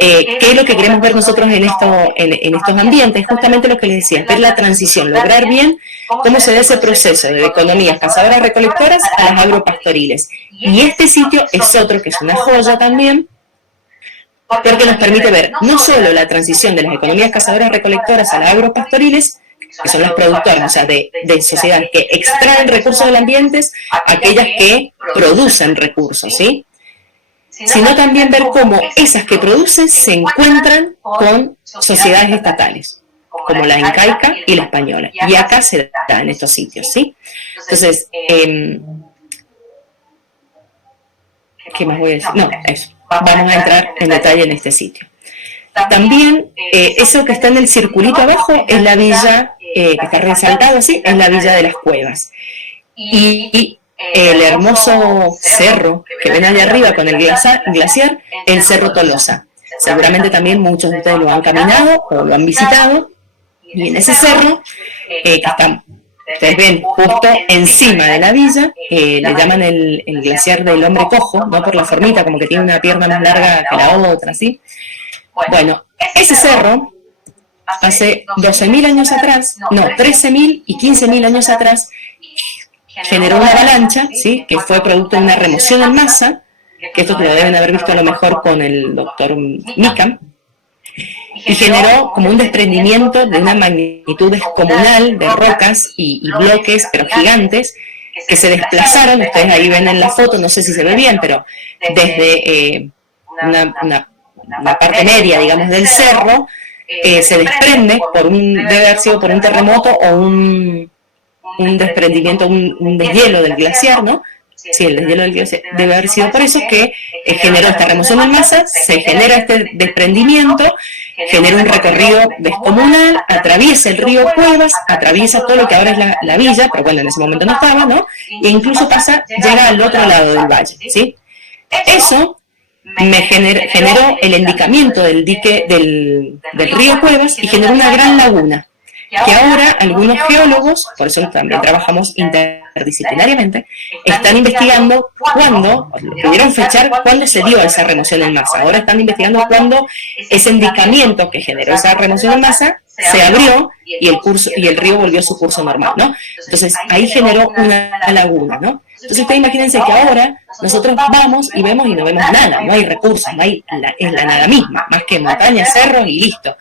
¿Qué es lo que queremos ver nosotros en estos ambientes? Justamente lo que les decía, ver la transición, lograr bien cómo se da ese proceso de economías cazadoras recolectoras a las agropastoriles. Y este sitio es otro que es una joya también, porque nos permite ver no solo la transición de las economías cazadoras recolectoras a las agropastoriles, que son las productoras, o sea, de sociedades que extraen recursos del ambiente, aquellas que producen recursos, ¿sí? Sino también ver cómo esas que producen se encuentran con sociedades estatales, como la incaica y la española. Y acá se da en estos sitios, ¿sí? Entonces, ¿qué más voy a decir? No, eso. Vamos a entrar en detalle en este sitio. También, eso que está en el circulito abajo es la villa, que está resaltado así, es la villa de las Cuevas. Y el hermoso cerro que ven allá arriba con el glaciar, el Cerro Tolosa. Seguramente también muchos de ustedes lo han caminado o lo han visitado. Y en ese cerro, que está, ustedes ven justo encima de la villa, le llaman el glaciar del hombre cojo, no por la formita, como que tiene una pierna más larga que la otra, ¿sí? Bueno, ese cerro, hace 12.000 años atrás, no, 13.000 y 15.000 años atrás, generó una avalancha, ¿sí? Que fue producto de una remoción en masa, que esto lo deben haber visto a lo mejor con el doctor Mikan, y generó como un desprendimiento de una magnitud descomunal de rocas y bloques, pero gigantes, que se desplazaron. Ustedes ahí ven en la foto, no sé si se ve bien, pero desde una parte media, digamos, del cerro, se desprende debe haber sido por un terremoto o un desprendimiento, un deshielo del glaciar, ¿no? Sí, el deshielo del glaciar debe haber sido por eso que generó esta remoción en masa, se genera este desprendimiento, genera un recorrido descomunal, atraviesa el río Cuevas, atraviesa todo lo que ahora es la villa, pero bueno, en ese momento no estaba, ¿no? E incluso llega al otro lado del valle, ¿sí? Eso generó el endicamiento del dique del río Cuevas y generó una gran laguna, que ahora algunos geólogos, por eso también trabajamos interdisciplinariamente, están investigando pudieron fechar cuándo se dio esa remoción en masa. Ahora están investigando cuándo ese endicamiento que generó esa remoción en masa se abrió y el río volvió a su curso normal, ¿no? Entonces ahí generó una laguna, ¿no? Entonces ustedes imagínense que ahora nosotros vamos y vemos y no vemos nada, no hay recursos, es la nada misma, más que montañas, cerros y listo.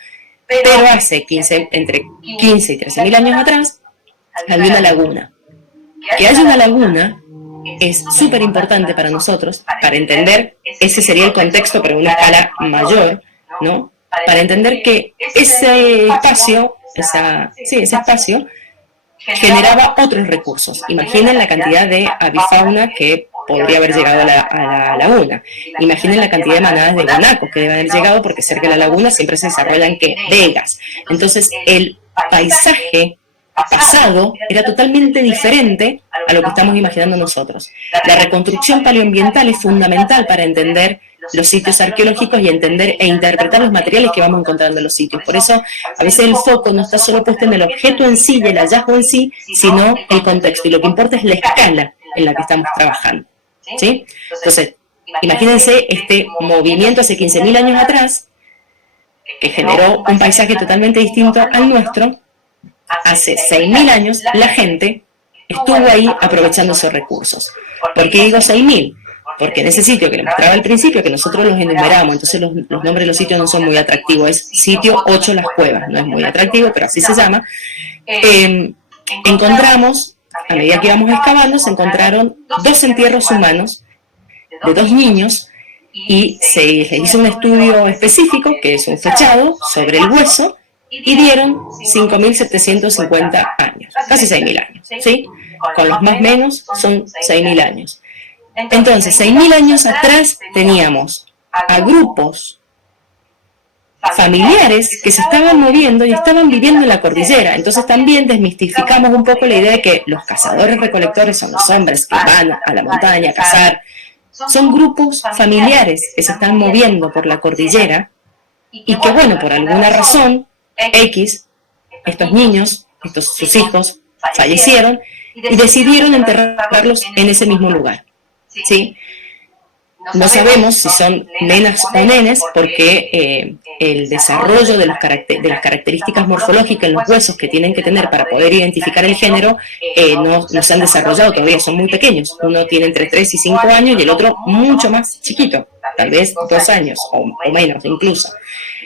Pero hace entre 15 y 13.000 años atrás había una laguna. Que haya una laguna es súper importante para nosotros, para entender, ese sería el contexto, pero en una escala mayor, ¿no? Para entender que ese espacio, ese espacio generaba otros recursos. Imaginen la cantidad de avifauna que podría haber llegado a la laguna. Imaginen la cantidad de manadas de guanacos que deben haber llegado, porque cerca de la laguna siempre se desarrollan vegas. Entonces el paisaje pasado era totalmente diferente a lo que estamos imaginando nosotros. La reconstrucción paleoambiental es fundamental para entender los sitios arqueológicos y entender e interpretar los materiales que vamos encontrando en los sitios. Por eso, a veces el foco no está solo puesto en el objeto en sí y el hallazgo en sí, sino el contexto. Y lo que importa es la escala en la que estamos trabajando, ¿sí? Entonces, imagínense este movimiento hace 15.000 años atrás, que generó un paisaje totalmente distinto al nuestro. Hace 6.000 años la gente estuvo ahí aprovechando esos recursos. ¿Por qué digo 6.000? Porque en ese sitio que les mostraba al principio, que nosotros los enumeramos, entonces los nombres de los sitios no son muy atractivos, es sitio 8 Las Cuevas, no es muy atractivo, pero así se llama. Encontramos, a medida que íbamos excavando, se encontraron 2 entierros humanos de 2 niños y se hizo un estudio específico, que es un fechado sobre el hueso, y dieron 5.750 años, casi 6.000 años, ¿sí? Con los más menos son 6.000 años. Entonces, 6.000 años atrás teníamos a grupos familiares que se estaban moviendo y estaban viviendo en la cordillera. Entonces también desmistificamos un poco la idea de que los cazadores recolectores son los hombres que van a la montaña a cazar. Son grupos familiares que se están moviendo por la cordillera y que, bueno, por alguna razón X, estos niños, sus hijos, fallecieron y decidieron enterrarlos en ese mismo lugar, ¿sí? No sabemos si son nenas o nenes porque el desarrollo de las características morfológicas en los huesos que tienen que tener para poder identificar el género no se han desarrollado todavía, son muy pequeños. Uno tiene entre 3 y 5 años y el otro mucho más chiquito, tal vez 2 años o menos incluso.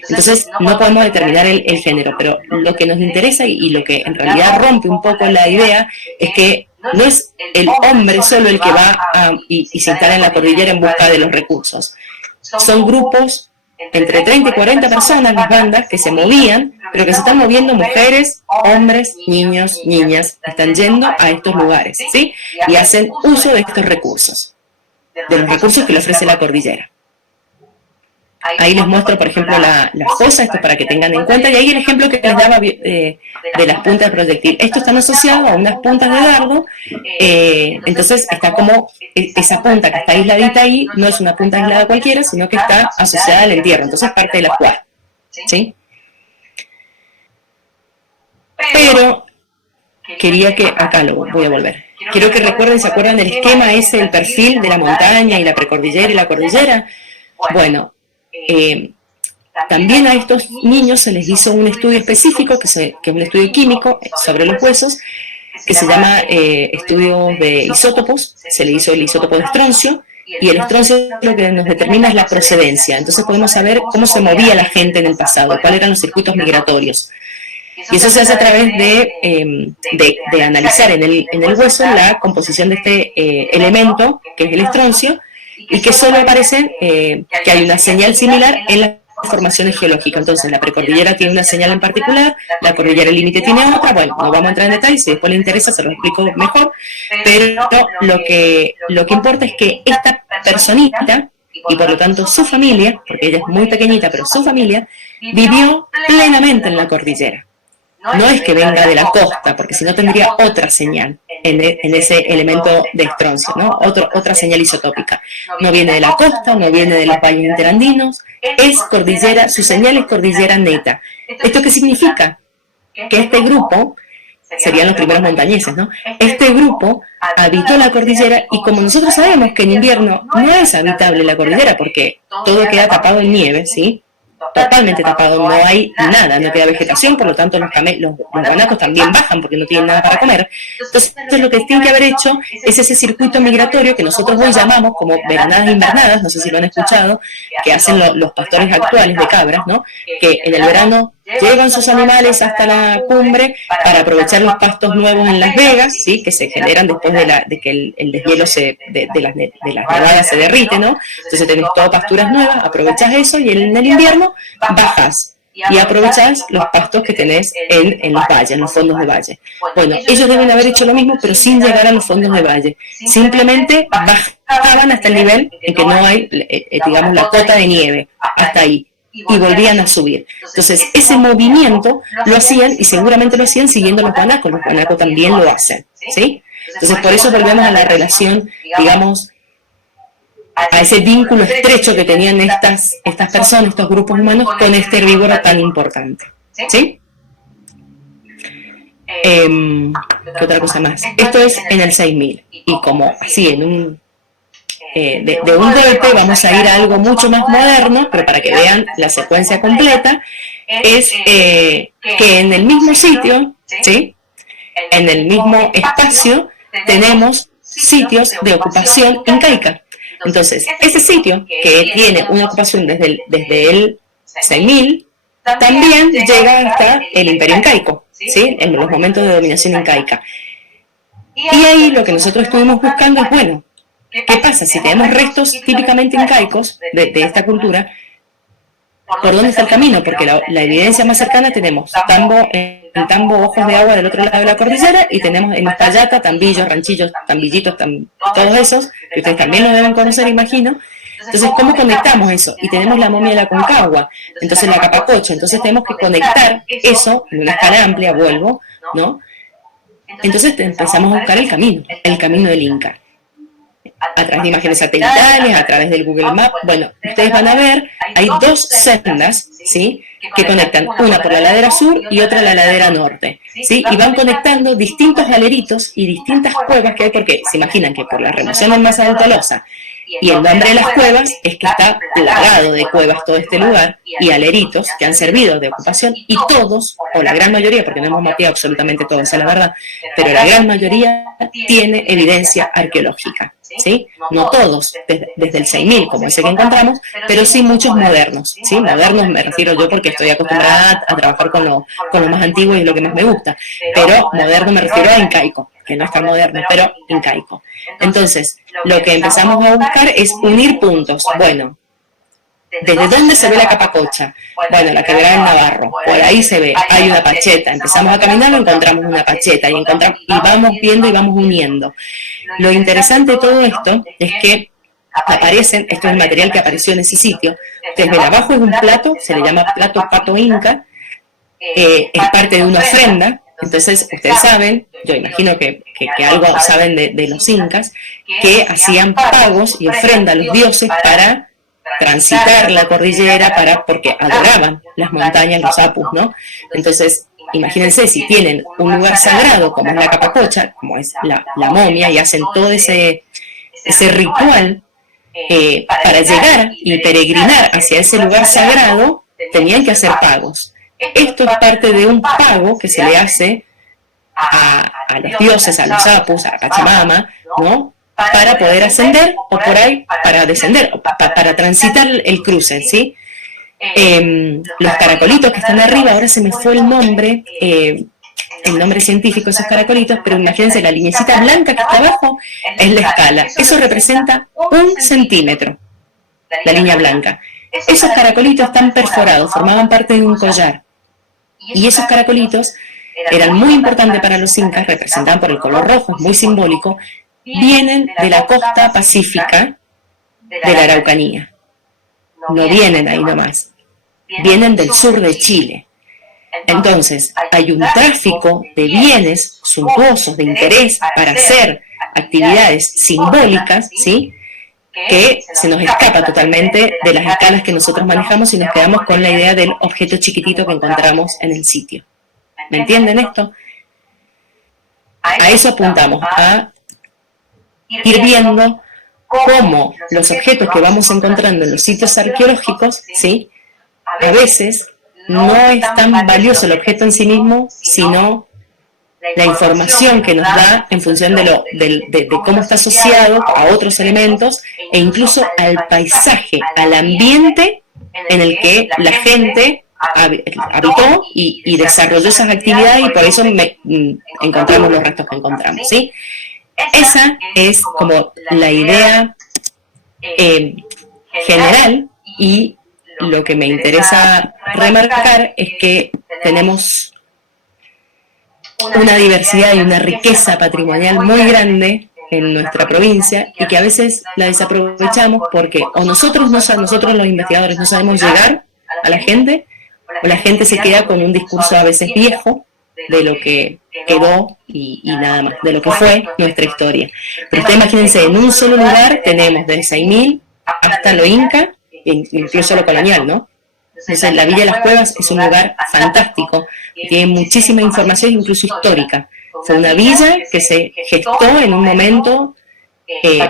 Entonces no podemos determinar el género, pero lo que nos interesa y lo que en realidad rompe un poco la idea es que no es el hombre solo el que va y se instala en la cordillera en busca de los recursos. Son grupos, entre 30 y 40 personas, las bandas, que se movían, pero que se están moviendo mujeres, hombres, niños, niñas, están yendo a estos lugares, ¿sí? Y hacen uso de estos recursos. de los recursos que le ofrece la cordillera. Ahí les muestro, por ejemplo, la fosa, esto para que tengan en cuenta, y ahí el ejemplo que les daba de las puntas de proyectil. Esto está asociado a unas puntas de dardo, entonces está como esa punta que está aisladita ahí, no es una punta aislada cualquiera, sino que está asociada al entierro, entonces parte de la jugada, ¿sí? Pero quería que, acá lo voy a volver, quiero que recuerden, ¿se acuerdan del esquema ese, el perfil de la montaña y la precordillera y la cordillera? Bueno, también a estos niños se les hizo un estudio específico, que es un estudio químico sobre los huesos, que se llama estudio de isótopos. Se le hizo el isótopo de estroncio, y el estroncio lo que nos determina es la procedencia. Entonces podemos saber cómo se movía la gente en el pasado, cuáles eran los circuitos migratorios. Y eso se hace a través de analizar en el hueso la composición de este elemento, que es el estroncio, y que solo aparece que hay una señal similar en las formaciones geológicas. Entonces, la precordillera tiene una señal en particular, la cordillera límite tiene otra. Bueno, no vamos a entrar en detalles, si después les interesa se lo explico mejor, pero lo que importa es que esta personita, y por lo tanto su familia, porque ella es muy pequeñita, pero su familia, vivió plenamente en la cordillera. No es que venga de la costa, porque si no tendría otra señal en ese elemento de estroncio, ¿no? Otra señal isotópica. No viene de la costa, no viene de los valles interandinos, es cordillera, su señal es cordillera neta. ¿Esto qué significa? Que este grupo, serían los primeros montañeses, ¿no? Este grupo habitó la cordillera, y como nosotros sabemos que en invierno no es habitable la cordillera porque todo queda tapado en nieve, ¿sí? Totalmente tapado, no hay nada, no queda vegetación, por lo tanto los guanacos también bajan porque no tienen nada para comer. Entonces lo que tienen que haber hecho es ese circuito migratorio que nosotros hoy llamamos como veranadas invernadas, no sé si lo han escuchado, que hacen los pastores actuales de cabras, ¿no? Que en el verano llevan sus animales hasta la cumbre para aprovechar los pastos nuevos en Las Vegas, ¿sí? Que se generan después de que el deshielo de las nevadas se derrite, ¿no? Entonces tenés todas pasturas nuevas, aprovechás eso, y en el invierno bajas y aprovechás los pastos que tenés en los valles, en los fondos de valle. Bueno, ellos deben haber hecho lo mismo, pero sin llegar a los fondos de valle. Simplemente bajaban hasta el nivel en que no hay, digamos, la cota de nieve, hasta ahí, y volvían a subir. Entonces, ese movimiento lo hacían, y seguramente lo hacían siguiendo los guanacos también lo hacen, ¿sí? Entonces, por eso volvemos a la relación, digamos, a ese vínculo estrecho que tenían estas personas, estos grupos humanos, con este herbívoro tan importante, ¿sí? ¿Qué otra cosa más? Esto es en el 6000, y como así, de un golpe vamos a ir a algo mucho más moderno, pero para que vean la secuencia completa, es que en el mismo sitio, ¿sí? En el mismo espacio, tenemos sitios de ocupación incaica. Entonces, ese sitio que tiene una ocupación desde el 6000, también llega hasta el Imperio Incaico, ¿sí? En los momentos de dominación incaica. Y ahí lo que nosotros estuvimos buscando es, bueno, ¿qué pasa si tenemos restos típicamente incaicos de esta cultura? ¿Por dónde está el camino? Porque la evidencia más cercana tenemos en Tambo, ojos de agua del otro lado de la cordillera, y tenemos en Uspallata, Tambillos, Ranchillos, Tambillitos, todos esos, que ustedes también lo deben conocer, imagino. Entonces, ¿cómo conectamos eso? Y tenemos la momia de la Concagua, entonces la Capacocha, entonces tenemos que conectar eso en una escala amplia, vuelvo, ¿no? Entonces empezamos a buscar el camino del Inca. A través de imágenes satelitales, a través del Google Maps. Bueno, ustedes van a ver, hay dos sendas, ¿sí? Que conectan, una por la ladera sur y otra la ladera norte, ¿sí? Y van conectando distintos galeritos y distintas cuevas que hay, porque se imaginan que por la remoción del masa del Tolosa y el nombre de las cuevas es que está plagado de cuevas todo este lugar, y aleritos que han servido de ocupación, y todos, o la gran mayoría, porque no hemos mapeado absolutamente todo, esa es la verdad, pero la gran mayoría tiene evidencia arqueológica, ¿sí? No todos, desde el 6000, como ese que encontramos, pero sí muchos modernos, ¿sí? Modernos me refiero yo porque estoy acostumbrada a trabajar con lo más antiguo y es lo que más me gusta, pero moderno me refiero a incaico, que no es tan moderno, pero incaico. Entonces, lo que empezamos a buscar es unir puntos. Bueno, ¿desde dónde se ve la Capacocha? Bueno, la Quebrada del Navarro, por ahí se ve, hay una pacheta. Empezamos a caminar, encontramos una pacheta, y vamos viendo y vamos uniendo. Lo interesante de todo esto es que aparecen, esto es el material que apareció en ese sitio, ustedes ven abajo es un plato, se le llama plato pato inca, es parte de una ofrenda. Entonces, ustedes saben, yo imagino que algo saben de los incas, que hacían pagos y ofrenda a los dioses para transitar la cordillera, porque adoraban las montañas, los apus, ¿no? Entonces, imagínense, si tienen un lugar sagrado, como es la Capacocha, como es la momia, y hacen todo ese ritual para llegar y peregrinar hacia ese lugar sagrado, tenían que hacer pagos. Esto es parte de un pago que se le hace a los dioses, a los apus, a la Pachamama, ¿no? Para poder ascender, o por ahí para descender, para transitar el cruce, ¿sí? Los caracolitos que están arriba, ahora se me fue el nombre científico de esos caracolitos, pero imagínense, la lineecita blanca que está abajo es la escala. Eso representa 1 centímetro, la línea blanca. Esos caracolitos están perforados, formaban parte de un collar. Y esos caracolitos eran muy importantes para los incas, representaban por el color rojo, es muy simbólico, vienen de la costa pacífica de la Araucanía. No vienen ahí nomás, vienen del sur de Chile. Entonces, hay un tráfico de bienes suntuosos, de interés, para hacer actividades simbólicas, ¿sí?, que se nos escapa totalmente de las escalas que nosotros manejamos y nos quedamos con la idea del objeto chiquitito que encontramos en el sitio. ¿Me entienden esto? A eso apuntamos, a ir viendo cómo los objetos que vamos encontrando en los sitios arqueológicos, ¿sí?, a veces no es tan valioso el objeto en sí mismo, sino la información que nos da en función de cómo está asociado a otros elementos e incluso al paisaje, al ambiente en el que la gente habitó y desarrolló esas actividades, y por eso encontramos los restos que encontramos, ¿sí? Esa es como la idea general, y lo que me interesa remarcar es que tenemos una diversidad y una riqueza patrimonial muy grande en nuestra provincia, y que a veces la desaprovechamos porque o nosotros los investigadores no sabemos llegar a la gente, o la gente se queda con un discurso a veces viejo de lo que quedó y nada más, de lo que fue nuestra historia. Pero ustedes imagínense, en un solo lugar tenemos del 6000 hasta lo inca, incluso lo colonial, ¿no? Entonces, la Villa de las Cuevas es un lugar fantástico, tiene muchísima información, incluso histórica. Fue una villa que se gestó en un momento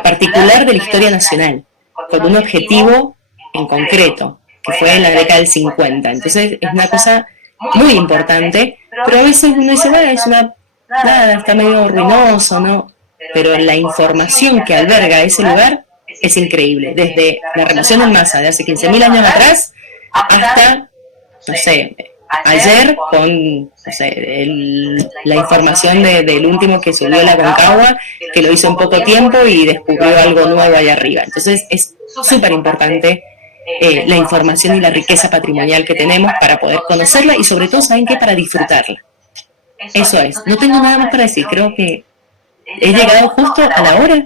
particular de la historia nacional, con un objetivo en concreto, que fue en la década del 50. Entonces, es una cosa muy importante, pero a veces uno dice, bueno, nada, está medio ruinoso, ¿no? Pero la información que alberga ese lugar es increíble, desde la remoción en masa de hace 15.000 años atrás, hasta, no sé, ayer con, no sé, la información del último que subió la Concagua, que lo hizo en poco tiempo y descubrió algo nuevo allá arriba. Entonces es súper importante la información y la riqueza patrimonial que tenemos para poder conocerla, y sobre todo, ¿saben qué?, para disfrutarla. Eso es. No tengo nada más para decir, creo que he llegado justo a la hora.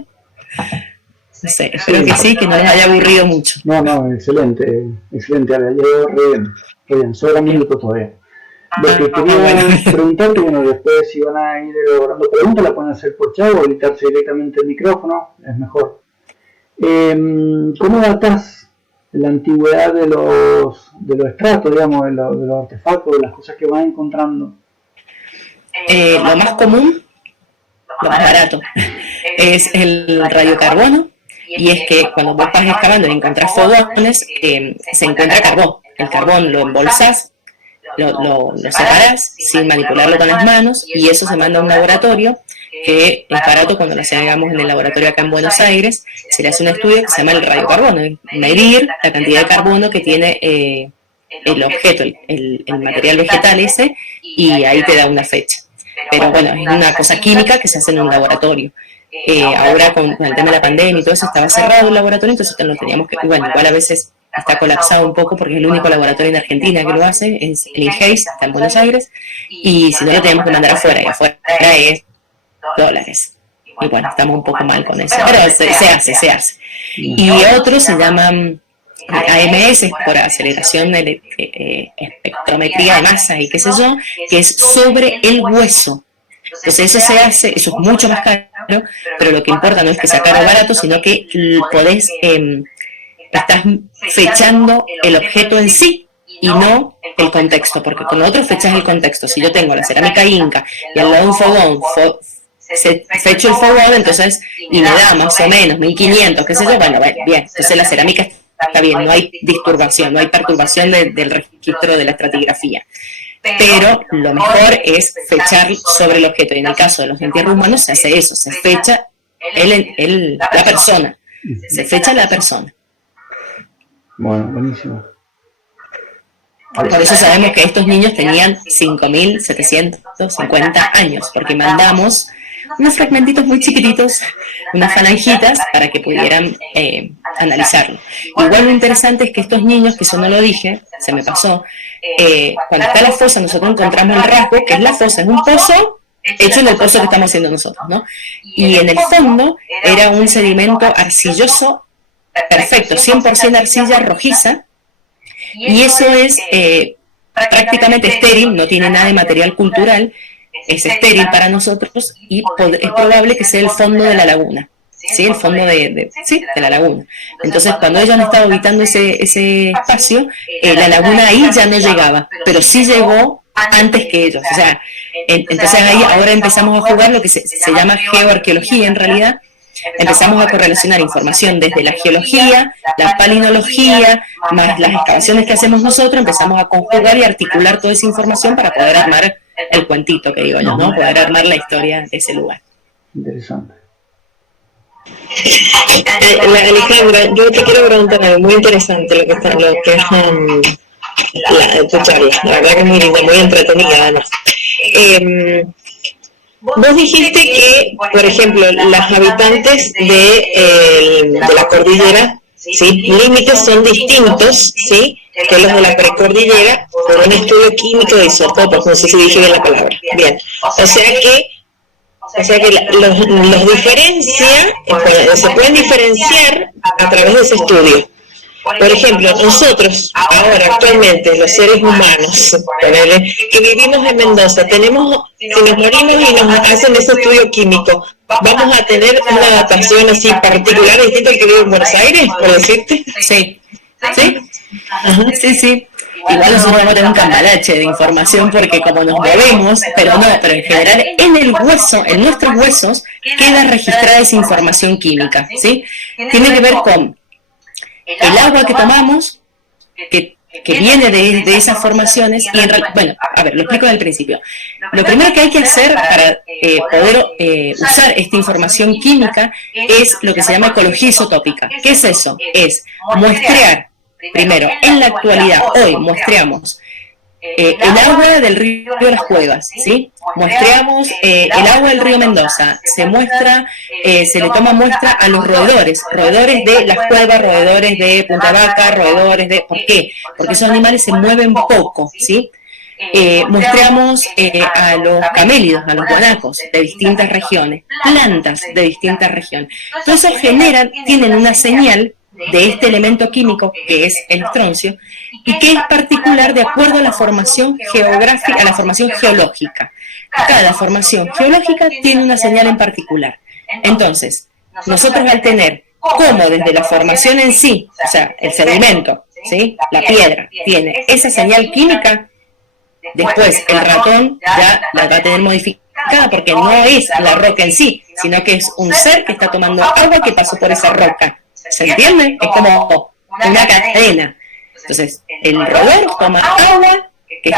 No sé, espero que sí, que no les haya aburrido mucho. No, excelente, ahora llegó re bien, sobra minutos todavía. Lo que quería preguntarte, bueno, después si van a ir elaborando preguntas, la pueden hacer por chat o habilitarse directamente el micrófono, es mejor. ¿Cómo datás la antigüedad de los estratos, digamos, de los artefactos, de las cosas que van encontrando? Lo más común, lo más barato, es el radiocarbono. Y es que cuando vos vas excavando y encontrás fogones, se encuentra carbón. El carbón lo embolsás, lo separás sin manipularlo con las manos, y eso se manda a un laboratorio, que es barato cuando lo hagamos en el laboratorio acá en Buenos Aires. Se le hace un estudio que se llama el radiocarbono, medir la cantidad de carbono que tiene el objeto, el material vegetal ese, y ahí te da una fecha. Pero bueno, es una cosa química que se hace en un laboratorio. Ahora con el tema de la pandemia y todo eso estaba cerrado el laboratorio, entonces lo teníamos que, bueno, igual a veces está colapsado un poco porque es el único laboratorio en Argentina que lo hace, es el INGEIS, está en Buenos Aires, y si no lo tenemos que mandar afuera, y afuera es dólares. y bueno, estamos un poco mal con eso, pero se hace. Y otros se llaman AMS, por aceleración de espectrometría de masas y qué sé yo, que es sobre el hueso. Entonces eso se hace, eso es mucho más caro, pero lo que importa no es que sea caro o barato, sino que podés, estás fechando el objeto en sí y no el contexto, porque con otros fechas el contexto. Si yo tengo la cerámica inca y al lado un fogón, fecho el fogón, entonces, y me da más o menos 1500, qué sé yo, bueno, bien, entonces la cerámica está bien, no hay disturbación, no hay perturbación del registro de la estratigrafía. Pero lo mejor es fechar sobre el objeto, y en el caso de los entierros humanos se hace eso, se fecha la persona, se fecha la persona. Bueno, buenísimo. Por eso sabemos que estos niños tenían 5.750 años, porque mandamos unos fragmentitos muy chiquititos, unas falangitas, para que pudieran analizarlo. Igual lo interesante es que estos niños, que eso no lo dije, se me pasó, cuando está la fosa nosotros encontramos el rasgo, que es la fosa, es un pozo hecho en el pozo que estamos haciendo nosotros, ¿no? Y en el fondo era un sedimento arcilloso perfecto, 100% arcilla rojiza, y eso es prácticamente estéril, no tiene nada de material cultural, es estéril para nosotros y es probable que sea el fondo de la laguna, ¿sí? El fondo de la laguna. Entonces, cuando ellos han estado habitando ese espacio, la laguna ahí ya no llegaba, pero sí llegó antes que ellos. O sea, entonces ahí ahora empezamos a jugar lo que se llama geoarqueología en realidad. Empezamos a correlacionar información desde la geología, la palinología, más las excavaciones que hacemos nosotros, empezamos a conjugar y articular toda esa información para poder armar el cuentito que digo yo, ¿no? Poder armar la historia de ese lugar. Interesante. Alejandra, yo te quiero preguntar algo muy interesante, lo que es tu charla, la verdad que es muy linda, muy entretenida además. Vos dijiste que, por ejemplo, las habitantes de la cordillera, ¿sí? Límites son distintos, ¿sí? Que los de la precordillera por un estudio químico de isótopos, no sé si dije bien la palabra. Bien, o sea que los diferencia, se pueden diferenciar a través de ese estudio. Por ejemplo, nosotros ahora actualmente, los seres humanos, que vivimos en Mendoza, si nos morimos y nos hacen ese estudio químico, ¿vamos a tener una adaptación así particular distinta al que vive en Buenos Aires, por decirte? Sí. Igual nosotros vamos a tener un cambalache de información porque como nos movemos, pero en general en el hueso, en nuestros huesos, queda registrada esa información química, ¿sí? Tiene que ver con el agua que tomamos, que viene de esas formaciones, y bueno, a ver, lo explico desde el principio. Lo primero que hay que hacer para poder usar esta información química es lo que se llama ecología isotópica. ¿Qué es eso? Es muestrear, primero, en la actualidad, hoy muestreamos el agua del río de las Cuevas, ¿sí? Muestreamos el agua del río Mendoza, se le toma muestra a los roedores de las cuevas, roedores de Punta Vaca, roedores de... ¿Por qué? Porque esos animales se mueven poco, ¿sí? Muestreamos a los camélidos, a los guanacos de distintas regiones, plantas de distintas regiones. Todo eso tienen una señal de este elemento químico que es el estroncio y que es particular de acuerdo a la formación geográfica, a la formación geológica. Cada formación geológica tiene una señal en particular. Entonces, nosotros al tener como desde la formación en sí, o sea, el sedimento, ¿sí? La piedra, tiene esa señal química, después el ratón ya la va a tener modificada porque no es la roca en sí, sino que es un ser que está tomando agua que pasó por esa roca. ¿Se entiende? Es como una cadena. Entonces, el roedor toma agua que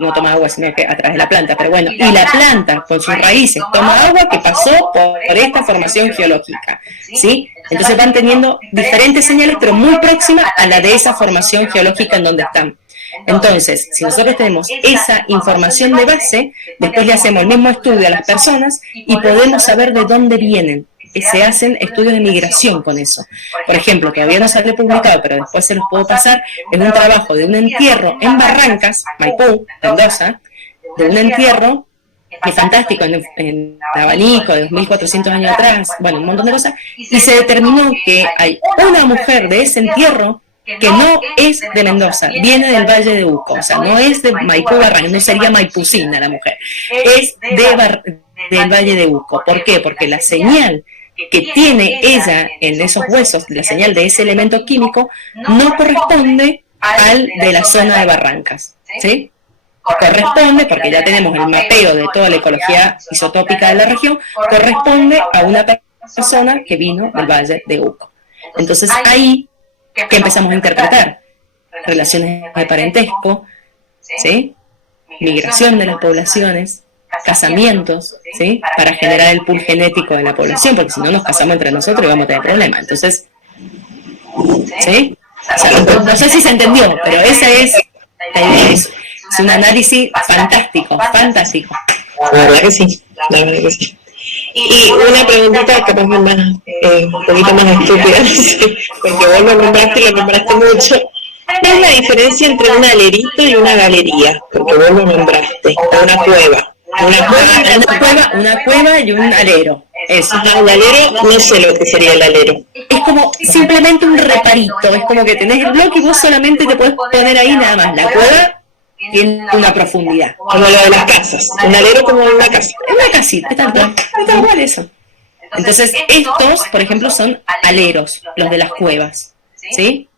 no toma agua sino que a través de la planta, pero bueno, y la planta con sus raíces toma agua que pasó por esta formación geológica, ¿sí? Entonces van teniendo diferentes señales, pero muy próximas a la de esa formación geológica en donde están. Entonces, si nosotros tenemos esa información de base, después le hacemos el mismo estudio a las personas y podemos saber de dónde vienen. Se hacen estudios de migración con eso. Por ejemplo, todavía no sale publicado, pero después se los puedo pasar, es un trabajo de un entierro en Barrancas, Maipú, Mendoza, de un entierro es fantástico en abanico de 2400 años atrás, bueno, un montón de cosas, y se determinó que hay una mujer de ese entierro que no es de Mendoza, viene del Valle de Uco, o sea, no es de Maipú Barranca, no sería maipucina la mujer, es del Valle de Uco. ¿Por qué? Porque la señal que tiene ella en esos huesos, la señal de ese elemento químico, no corresponde al de la zona de Barrancas, ¿sí? Corresponde, porque ya tenemos el mapeo de toda la ecología isotópica de la región, corresponde a una persona que vino del Valle de Uco. Entonces ahí que empezamos a interpretar relaciones de parentesco, ¿sí? Migración de las poblaciones, casamientos, ¿sí? Para generar el pool genético de la población, porque si no nos casamos entre nosotros y vamos a tener problemas. Entonces, ¿sí? O sea, no sé si se entendió, pero esa es la idea. Es un análisis fantástico, fantástico. La verdad que sí, la verdad que sí. Y una preguntita capaz más, un poquito más estúpida, no sé, porque vos lo nombraste y lo nombraste mucho. ¿Cuál es la diferencia entre un alerito y una galería? Porque vos lo nombraste, una cueva. Una cueva y un alero. Eso. Ajá, el alero, no sé lo que sería el alero. Es como simplemente un reparito, es como que tenés el bloque y vos solamente te podés poner ahí nada más. La cueva tiene una profundidad. Como lo de las casas, un alero como una casa. Una casita, es tal cual eso. Entonces, estos, por ejemplo, son aleros, los de las cuevas, ¿sí?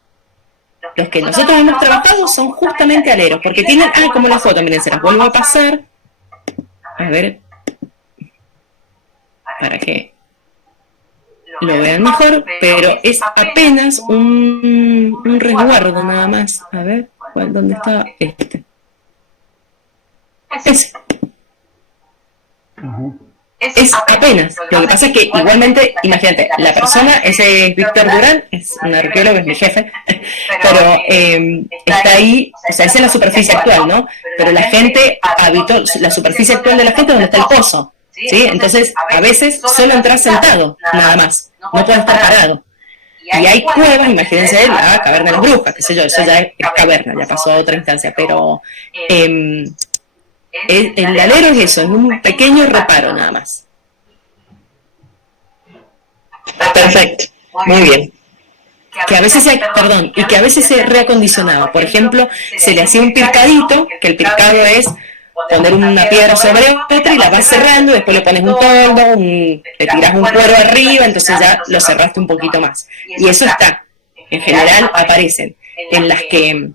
Los que nosotros hemos trabajado son justamente aleros, porque tienen, como la foto, miren, se las vuelvo a pasar, a ver, para que lo vean mejor, pero es apenas un resguardo nada más. A ver, ¿dónde está este? Ese. Es apenas. Lo que pasa es que igualmente, imagínate, la persona, ese es Víctor Durán, es un arqueólogo, es mi jefe, pero está ahí, o sea, esa es la superficie actual, ¿no? Pero la gente habitó, la superficie actual de la gente donde está el pozo, ¿sí? Entonces, a veces solo entras sentado, nada más, no puedes estar parado. Y hay cuevas, imagínense la caverna de las brujas, qué sé yo, eso ya es caverna, ya pasó a otra instancia, pero el alero es eso, es un pequeño reparo nada más. Perfecto, muy bien. Que a veces se reacondicionaba. Por ejemplo, se le hacía un pircadito, que el pircado es poner una piedra sobre otra y la vas cerrando, después le pones un toldo, le tiras un cuero arriba, entonces ya lo cerraste un poquito más. Y eso está, en general aparecen en las que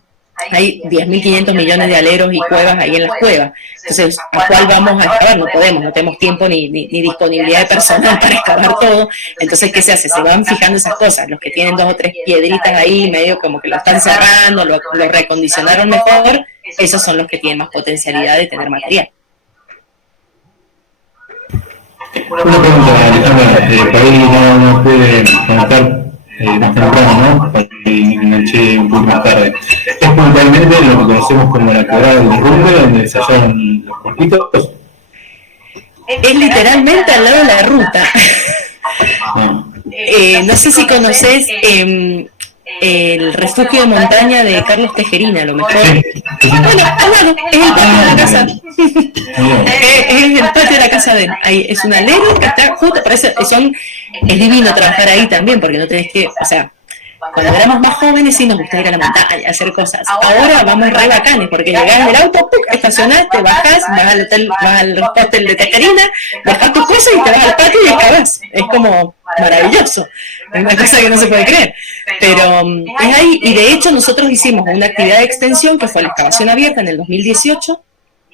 hay 10.500 millones de aleros y cuevas ahí en las cuevas. Entonces, ¿a cuál vamos a excavar? No podemos, no tenemos tiempo ni disponibilidad de personal para excavar todo. Entonces, ¿qué se hace? Se van fijando esas cosas. Los que tienen 2 o 3 piedritas ahí, medio como que lo están cerrando, lo recondicionaron mejor, esos son los que tienen más potencialidad de tener material. Una pregunta, Alejandra, por ahí no pude comentar más temprano, ¿no? Porque me enganché un poco más tarde. Es puntualmente lo que conocemos como la quebrada del Derrumbe, donde se hallan los cuerpitos. Es literalmente al lado de la ruta. No sé si conoces el refugio de montaña de Carlos Tejerina, a lo mejor. Bueno, al lado, es el patio de la casa. Es el patio de la casa de él. Ahí es un alero que está justo, por eso es divino trabajar ahí también, porque no tenés que, o sea, cuando éramos más jóvenes sí nos gustaba ir a la montaña, hacer cosas. Ahora vamos re bacanes, porque llegás en el auto, estacionás, te bajás, vas al hotel, vas al hostel de Tejerina, bajás tus cosas y te vas al patio y excavás. Es como maravilloso, es una cosa que no se puede creer, pero es ahí. Y de hecho nosotros hicimos una actividad de extensión que fue la excavación abierta en el 2018,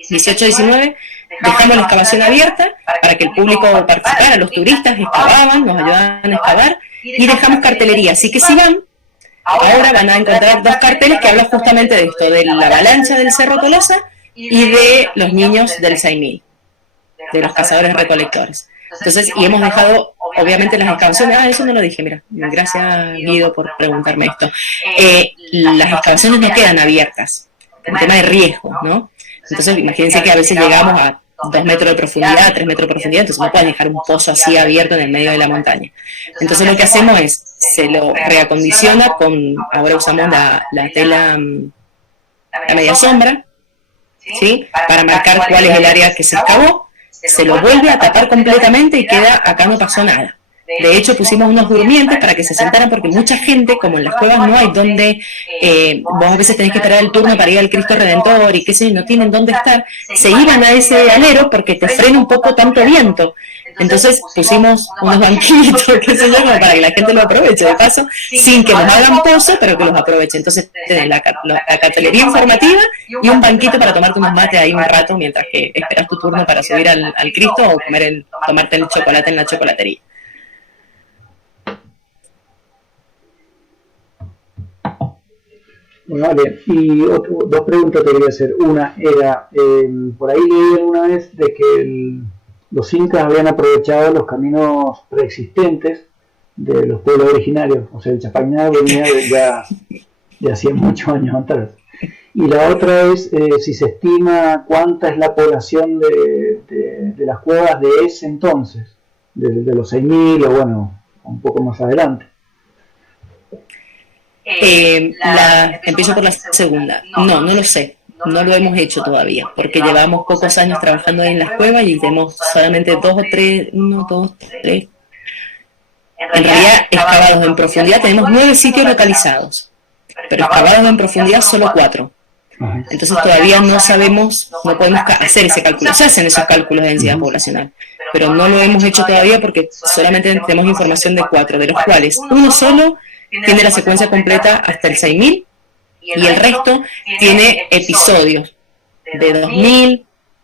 18-19, dejamos la excavación abierta para que el público participara, los turistas excavaban, nos ayudaban a excavar, y dejamos cartelería, así que si van, ahora van a encontrar 2 carteles que hablan justamente de esto, de la avalancha del Cerro Tolosa y de los niños del 6000, de los cazadores recolectores. Entonces, y hemos dejado, obviamente, las excavaciones, eso no lo dije, mira, gracias Guido por preguntarme esto. Las excavaciones no quedan abiertas, un tema de riesgo, ¿no? Entonces, imagínense que a veces llegamos a 2 metros de profundidad, 3 metros de profundidad, entonces no puedes dejar un pozo así abierto en el medio de la montaña. Entonces lo que hacemos es, se lo reacondiciona con, ahora usamos la tela, la media sombra, ¿sí? Para marcar cuál es el área que se excavó, se lo vuelve a tapar completamente y queda, acá no pasó nada. De hecho, pusimos unos durmientes para que se sentaran, porque mucha gente, como en las cuevas no hay donde, vos a veces tenés que esperar el turno para ir al Cristo Redentor y qué sé yo, no tienen dónde estar, se iban a ese alero porque te frena un poco tanto viento. Entonces pusimos unos banquitos, qué sé yo, como para que la gente lo aproveche de paso, sin que nos hagan pozo, pero que los aproveche. Entonces tenés la cartelería informativa y un banquito para tomarte unos mates ahí un rato mientras que esperas tu turno para subir al Cristo o tomarte el chocolate en la chocolatería. Bueno, vale, y dos preguntas te quería hacer. Una era, por ahí leí una vez de que los incas habían aprovechado los caminos preexistentes de los pueblos originarios, o sea, el Chapañá venía de hacía muchos años atrás. Y la otra es si se estima cuánta es la población de las cuevas de ese entonces, de los 6.000 o bueno, un poco más adelante. Empiezo por la segunda. No lo sé. No lo hemos hecho todavía, porque llevamos pocos años trabajando en las cuevas y tenemos solamente 2 o 3, 1, 2, 3. En realidad, excavados en profundidad tenemos 9 sitios localizados, pero excavados en profundidad solo 4. Entonces todavía no sabemos, no podemos hacer ese cálculo. Se hacen esos cálculos de densidad poblacional, pero no lo hemos hecho todavía porque solamente tenemos información de 4, de los cuales uno solo tiene la secuencia completa hasta el 6.000 y el resto tiene episodios de 2.000,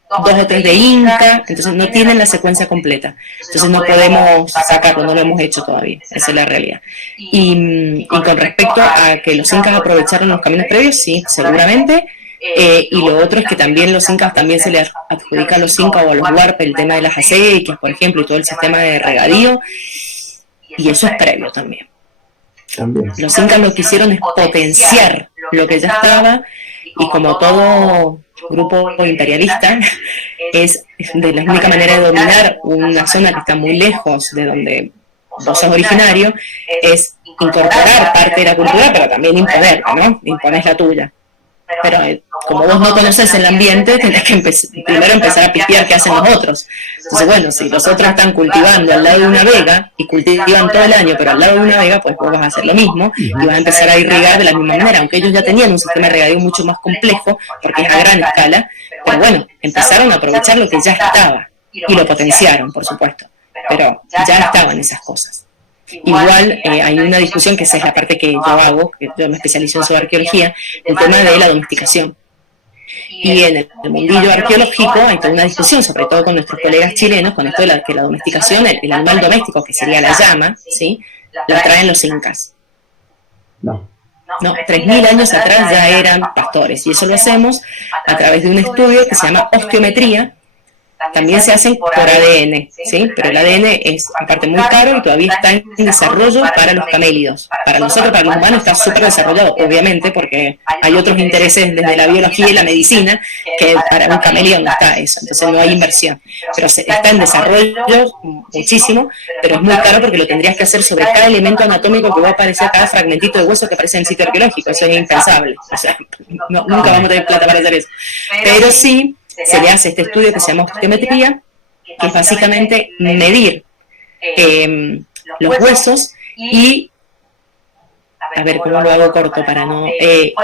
2 o 3 de Inca, entonces no tienen la secuencia completa. Entonces no podemos sacarlo, no lo hemos hecho todavía, esa es la realidad. Y con respecto a que los incas aprovecharon los caminos previos, sí, seguramente. Y lo otro es que también los incas, también se les adjudica a los incas o a los huarpes el tema de las acequias, por ejemplo, y todo el sistema de regadío, y eso es previo también. Los incas lo que hicieron es potenciar lo que ya estaba, y como todo grupo imperialista, es de la única manera de dominar una zona que está muy lejos de donde vos sos originario, es incorporar parte de la cultura, pero también imponerla, ¿no? Imponés la tuya. Pero como vos no conoces el ambiente, tenés que primero empezar a pifiar qué hacen los otros. Entonces, bueno, si los otros están cultivando al lado de una vega y cultivan todo el año, pero al lado de una vega, pues vos vas a hacer lo mismo y vas a empezar a irrigar de la misma manera, aunque ellos ya tenían un sistema de regadío mucho más complejo, porque es a gran escala, pero bueno, empezaron a aprovechar lo que ya estaba y lo potenciaron, por supuesto, pero ya estaban esas cosas. Igual hay una discusión, que esa es la parte que yo hago, que yo me especializo en zooarqueología, el tema de la domesticación. Y en el mundillo arqueológico hay toda una discusión, sobre todo con nuestros colegas chilenos, con esto de que la domesticación, el animal doméstico, que sería la llama, ¿sí?, la traen los incas. No, 3.000 años atrás ya eran pastores, y eso lo hacemos a través de un estudio que se llama osteometría. También se hacen por ADN, ¿sí? Pero el ADN es aparte muy caro y todavía está en desarrollo para los camélidos. Para nosotros, para los humanos, está súper desarrollado, obviamente, porque hay otros intereses desde la biología y la medicina que para un camélido no está eso, entonces no hay inversión. Pero está en desarrollo muchísimo, pero es muy caro porque lo tendrías que hacer sobre cada elemento anatómico que va a aparecer, cada fragmentito de hueso que aparece en el sitio arqueológico. Eso es impensable, o sea, nunca vamos a tener plata para hacer eso. Pero sí se le hace este estudio que se llama osteometría, que es básicamente medir los huesos y, a ver cómo lo hago corto para no...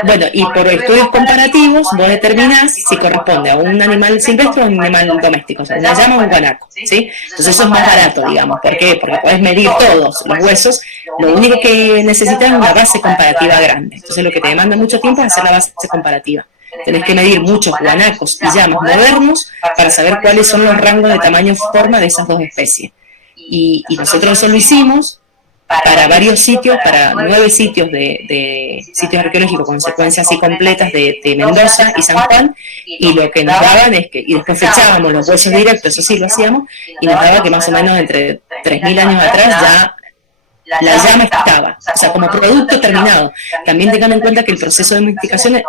bueno, y por estudios comparativos vos determinás si corresponde a un animal silvestre o a un animal doméstico, o sea, una llama o un guanaco, ¿sí? Entonces eso es más barato, digamos. ¿Por qué? Porque podés medir todos los huesos, lo único que necesitas es una base comparativa grande. Entonces lo que te demanda mucho tiempo es hacer la base comparativa. Tenés que medir muchos guanacos y llamas modernos para saber cuáles son los rangos de tamaño y forma de esas dos especies. Y nosotros eso lo hicimos para varios sitios, para 9 sitios de sitios arqueológicos con secuencias así completas de Mendoza y San Juan, y lo que nos daban es que, y después fechábamos los huesos directos, eso sí lo hacíamos, y nos daba que más o menos entre 3.000 años atrás ya la llama estaba, o sea, como producto terminado. También tengan en cuenta que el proceso de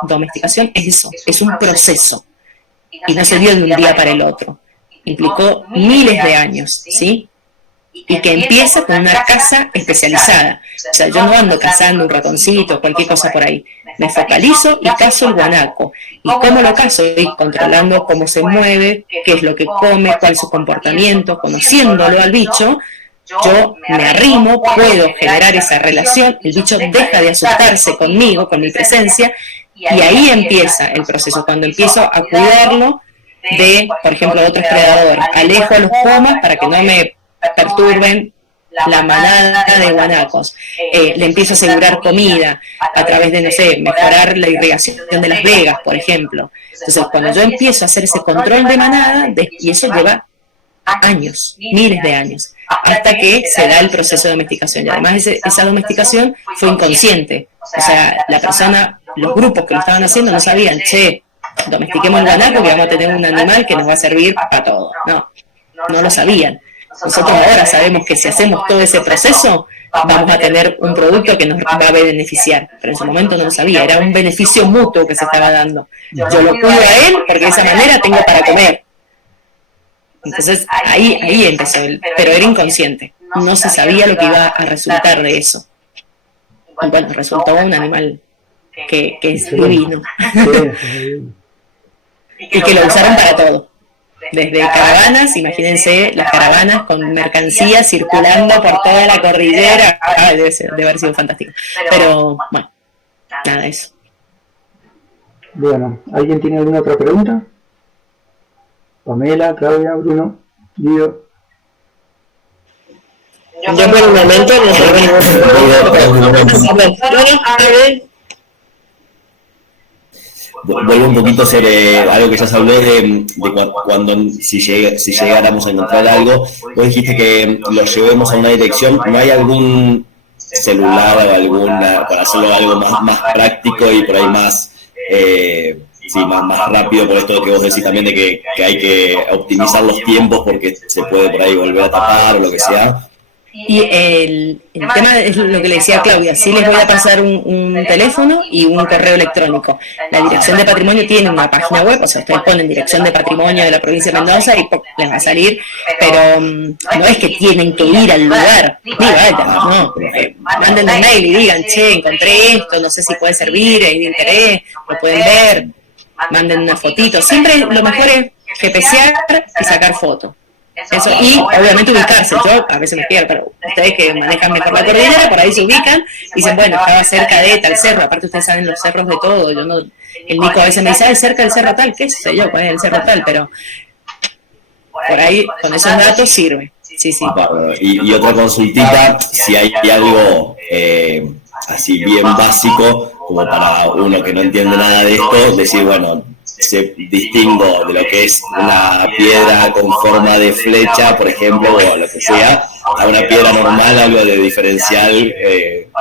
domesticación es eso, es un proceso, y no se dio de un día para el otro, implicó miles de años, ¿sí? y que empieza con una caza especializada. O sea, yo no ando cazando un ratoncito o cualquier cosa por ahí. Me focalizo y cazo el guanaco. ¿Y cómo lo cazo? Y controlando cómo se mueve, qué es lo que come, cuál es su comportamiento, conociéndolo al bicho. Yo me arrimo, puedo generar esa relación, el bicho deja de asustarse conmigo, con mi presencia, y ahí empieza el proceso, cuando empiezo a cuidarlo de, por ejemplo, de otros predadores. Alejo a los pumas para que no me perturben la manada de guanacos. Le empiezo a asegurar comida a través de, no sé, mejorar la irrigación de Las Vegas, por ejemplo. Entonces, cuando yo empiezo a hacer ese control de manada, y eso lleva años, miles de años, hasta que se da el proceso de domesticación. Y además esa domesticación fue inconsciente. O sea, la persona, los grupos que lo estaban haciendo no sabían, domestiquemos el guanaco que vamos a tener un animal que nos va a servir para todo. No lo sabían. Nosotros ahora sabemos que si hacemos todo ese proceso, vamos a tener un producto que nos va a beneficiar. Pero en ese momento no lo sabía, era un beneficio mutuo que se estaba dando. Yo lo cuido a él porque de esa manera tengo para comer. Entonces ahí empezó, pero era inconsciente. No se sabía lo que iba a resultar de eso. Y bueno, resultó un animal que es divino. Y que lo usaron para todo. Desde caravanas, imagínense las caravanas con mercancía circulando por toda la cordillera. Debe haber sido fantástico. Pero bueno, nada de eso. Bueno, ¿alguien tiene alguna otra pregunta? Pamela, Claudia, Bruno, Guido. Yo por el momento no tengo Vuelvo un poquito sobre algo que ya se habló de cuando si llegáramos a encontrar algo. Vos dijiste que lo llevemos a una dirección. ¿No hay algún celular o alguna para hacerlo algo más práctico y por ahí más más rápido, por esto que vos decís también de que hay que optimizar los tiempos porque se puede por ahí volver a tapar o lo que sea? Y el tema es lo que le decía a Claudia, sí les voy a pasar un teléfono y un correo electrónico. La Dirección de Patrimonio tiene una página web, o sea, ustedes ponen Dirección de Patrimonio de la provincia de Mendoza y les va a salir, pero no es que tienen que ir al lugar, manden un mail y digan, encontré esto, no sé si puede servir, hay de interés, lo pueden ver, manden una fotito. Siempre lo mejor es GPSear y sacar fotos. Eso, y obviamente ubicarse. Yo a veces me pierdo, pero ustedes que manejan mejor la cordillera, por ahí se ubican y dicen, bueno, estaba cerca de tal cerro. Aparte ustedes saben los cerros de todo. Yo no, el Nico a veces me dice, cerca del cerro tal, qué sé yo, cuál es el cerro tal, pero por ahí con esos datos sirve. Sí. Y otra consultita, si hay algo así bien básico, como para uno que no entiende nada de esto, decir, bueno, se distingo de lo que es una piedra con forma de flecha, por ejemplo, o lo que sea, a una piedra normal, algo de diferencial,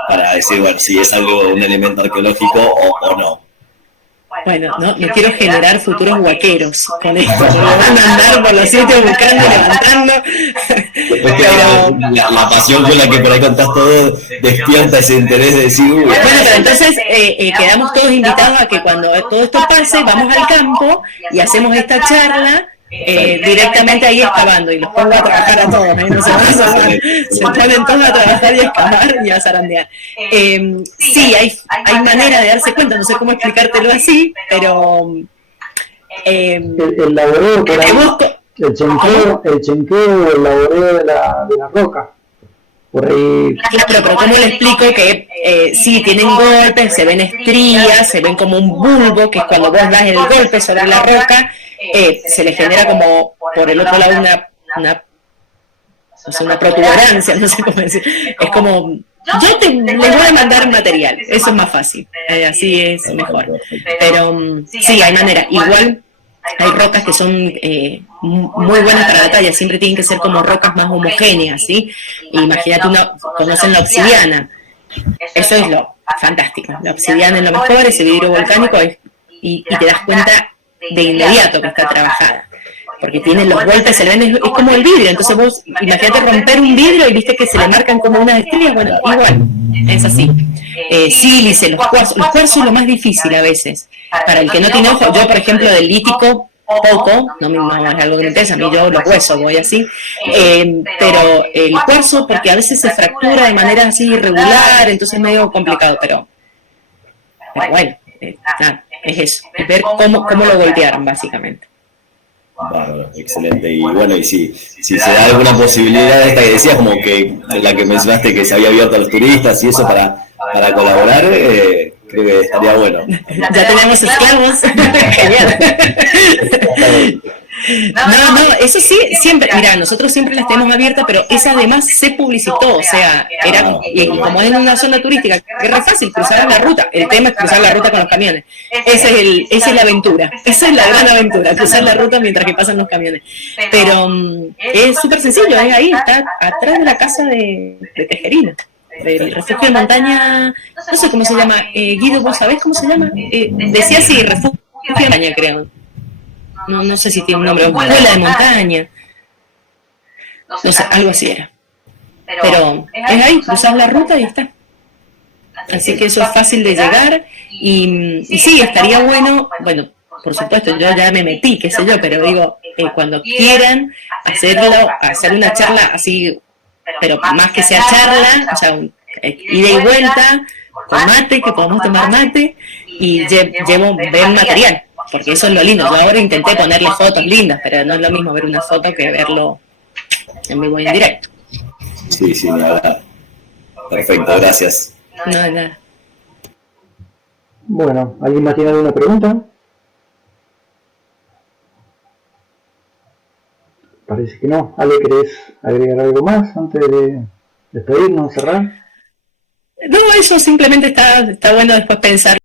para decir, bueno, si es algo, un elemento arqueológico o no. Bueno, no quiero generar futuros huaqueros con esto, me van a andar por los sitios buscando, levantando. Pero la pasión con la que por ahí contás todo despierta ese interés de decir, bueno, pero entonces quedamos todos invitados a que cuando todo esto pase, vamos al campo y hacemos esta charla directamente ahí excavando, y los pongo a trabajar a todos, no se van a salvar, se ponen todos a trabajar y a excavar y a zarandear. Sí, hay manera de darse cuenta, no sé cómo explicártelo así, pero el laboreo por ahí, el chenqueo, el laboreo de la roca. Por ahí. Claro, pero ¿cómo le explico que sí, tienen golpes, se ven estrías, se ven como un bulbo, que es cuando vos das el golpe sobre la roca, se le genera como por el otro lado una protuberancia, no sé cómo decir. Es como, les voy a mandar material, eso es más fácil, así es mejor. Pero sí, hay manera. Igual hay rocas que son muy buenas para la talla, siempre tienen que ser como rocas más homogéneas, ¿sí? Imagínate, conocen la obsidiana, eso es lo fantástico, la obsidiana es lo mejor, ese vidrio volcánico y te das cuenta de inmediato que está trabajada, porque tienen los golpes, se le ven, es como el vidrio, entonces vos imagínate romper un vidrio y viste que se le marcan como unas estrellas, bueno, igual, es así. Sílice, los cuarzos es lo más difícil a veces, para el que no tiene ojo. Yo por ejemplo del lítico poco, no es algo que me interesa, a mí yo los huesos voy así, pero el cuarzo porque a veces se fractura de manera así irregular, entonces es medio complicado, pero bueno, nada, es eso, es ver cómo lo golpearon básicamente. Bárbaro, excelente. Y bueno, y si se da alguna posibilidad, esta que decías, como que la que mencionaste que se había abierto a los turistas y eso para colaborar, creo que estaría bueno. Ya tenemos esclavos. Genial. No, eso sí, siempre, mira, nosotros siempre las tenemos abiertas, pero esa además se publicitó, o sea, era, y como es en una zona turística, que es re fácil cruzar la ruta, el tema es cruzar la ruta con los camiones, esa es la aventura, esa es la gran aventura, cruzar la ruta mientras que pasan los camiones, pero es súper sencillo, es ahí, está atrás de la casa de Tejerina, del refugio de montaña, no sé cómo se llama, Guido, ¿vos sabés cómo se llama? Decía así, refugio de montaña, creo. No sé si tiene un nombre, escuela de montaña, no sé, algo así era. Pero es ahí, cruzás la ruta y está. Así que eso es fácil de llegar y sí, estaría bueno, por supuesto, yo ya me metí, qué sé yo, pero digo, cuando quieran hacer una charla así, pero más que sea charla, o sea, ida y vuelta, con mate, que podamos tomar mate y ver material. Porque eso es lo lindo. Yo ahora intenté ponerle fotos lindas, pero no es lo mismo ver una foto que verlo en vivo y en directo. Sí, nada. Perfecto, gracias. No, nada. Bueno, ¿alguien más tiene alguna pregunta? Parece que no. ¿Ale, querés agregar algo más antes de despedirnos, cerrar? No, eso simplemente está bueno después pensar.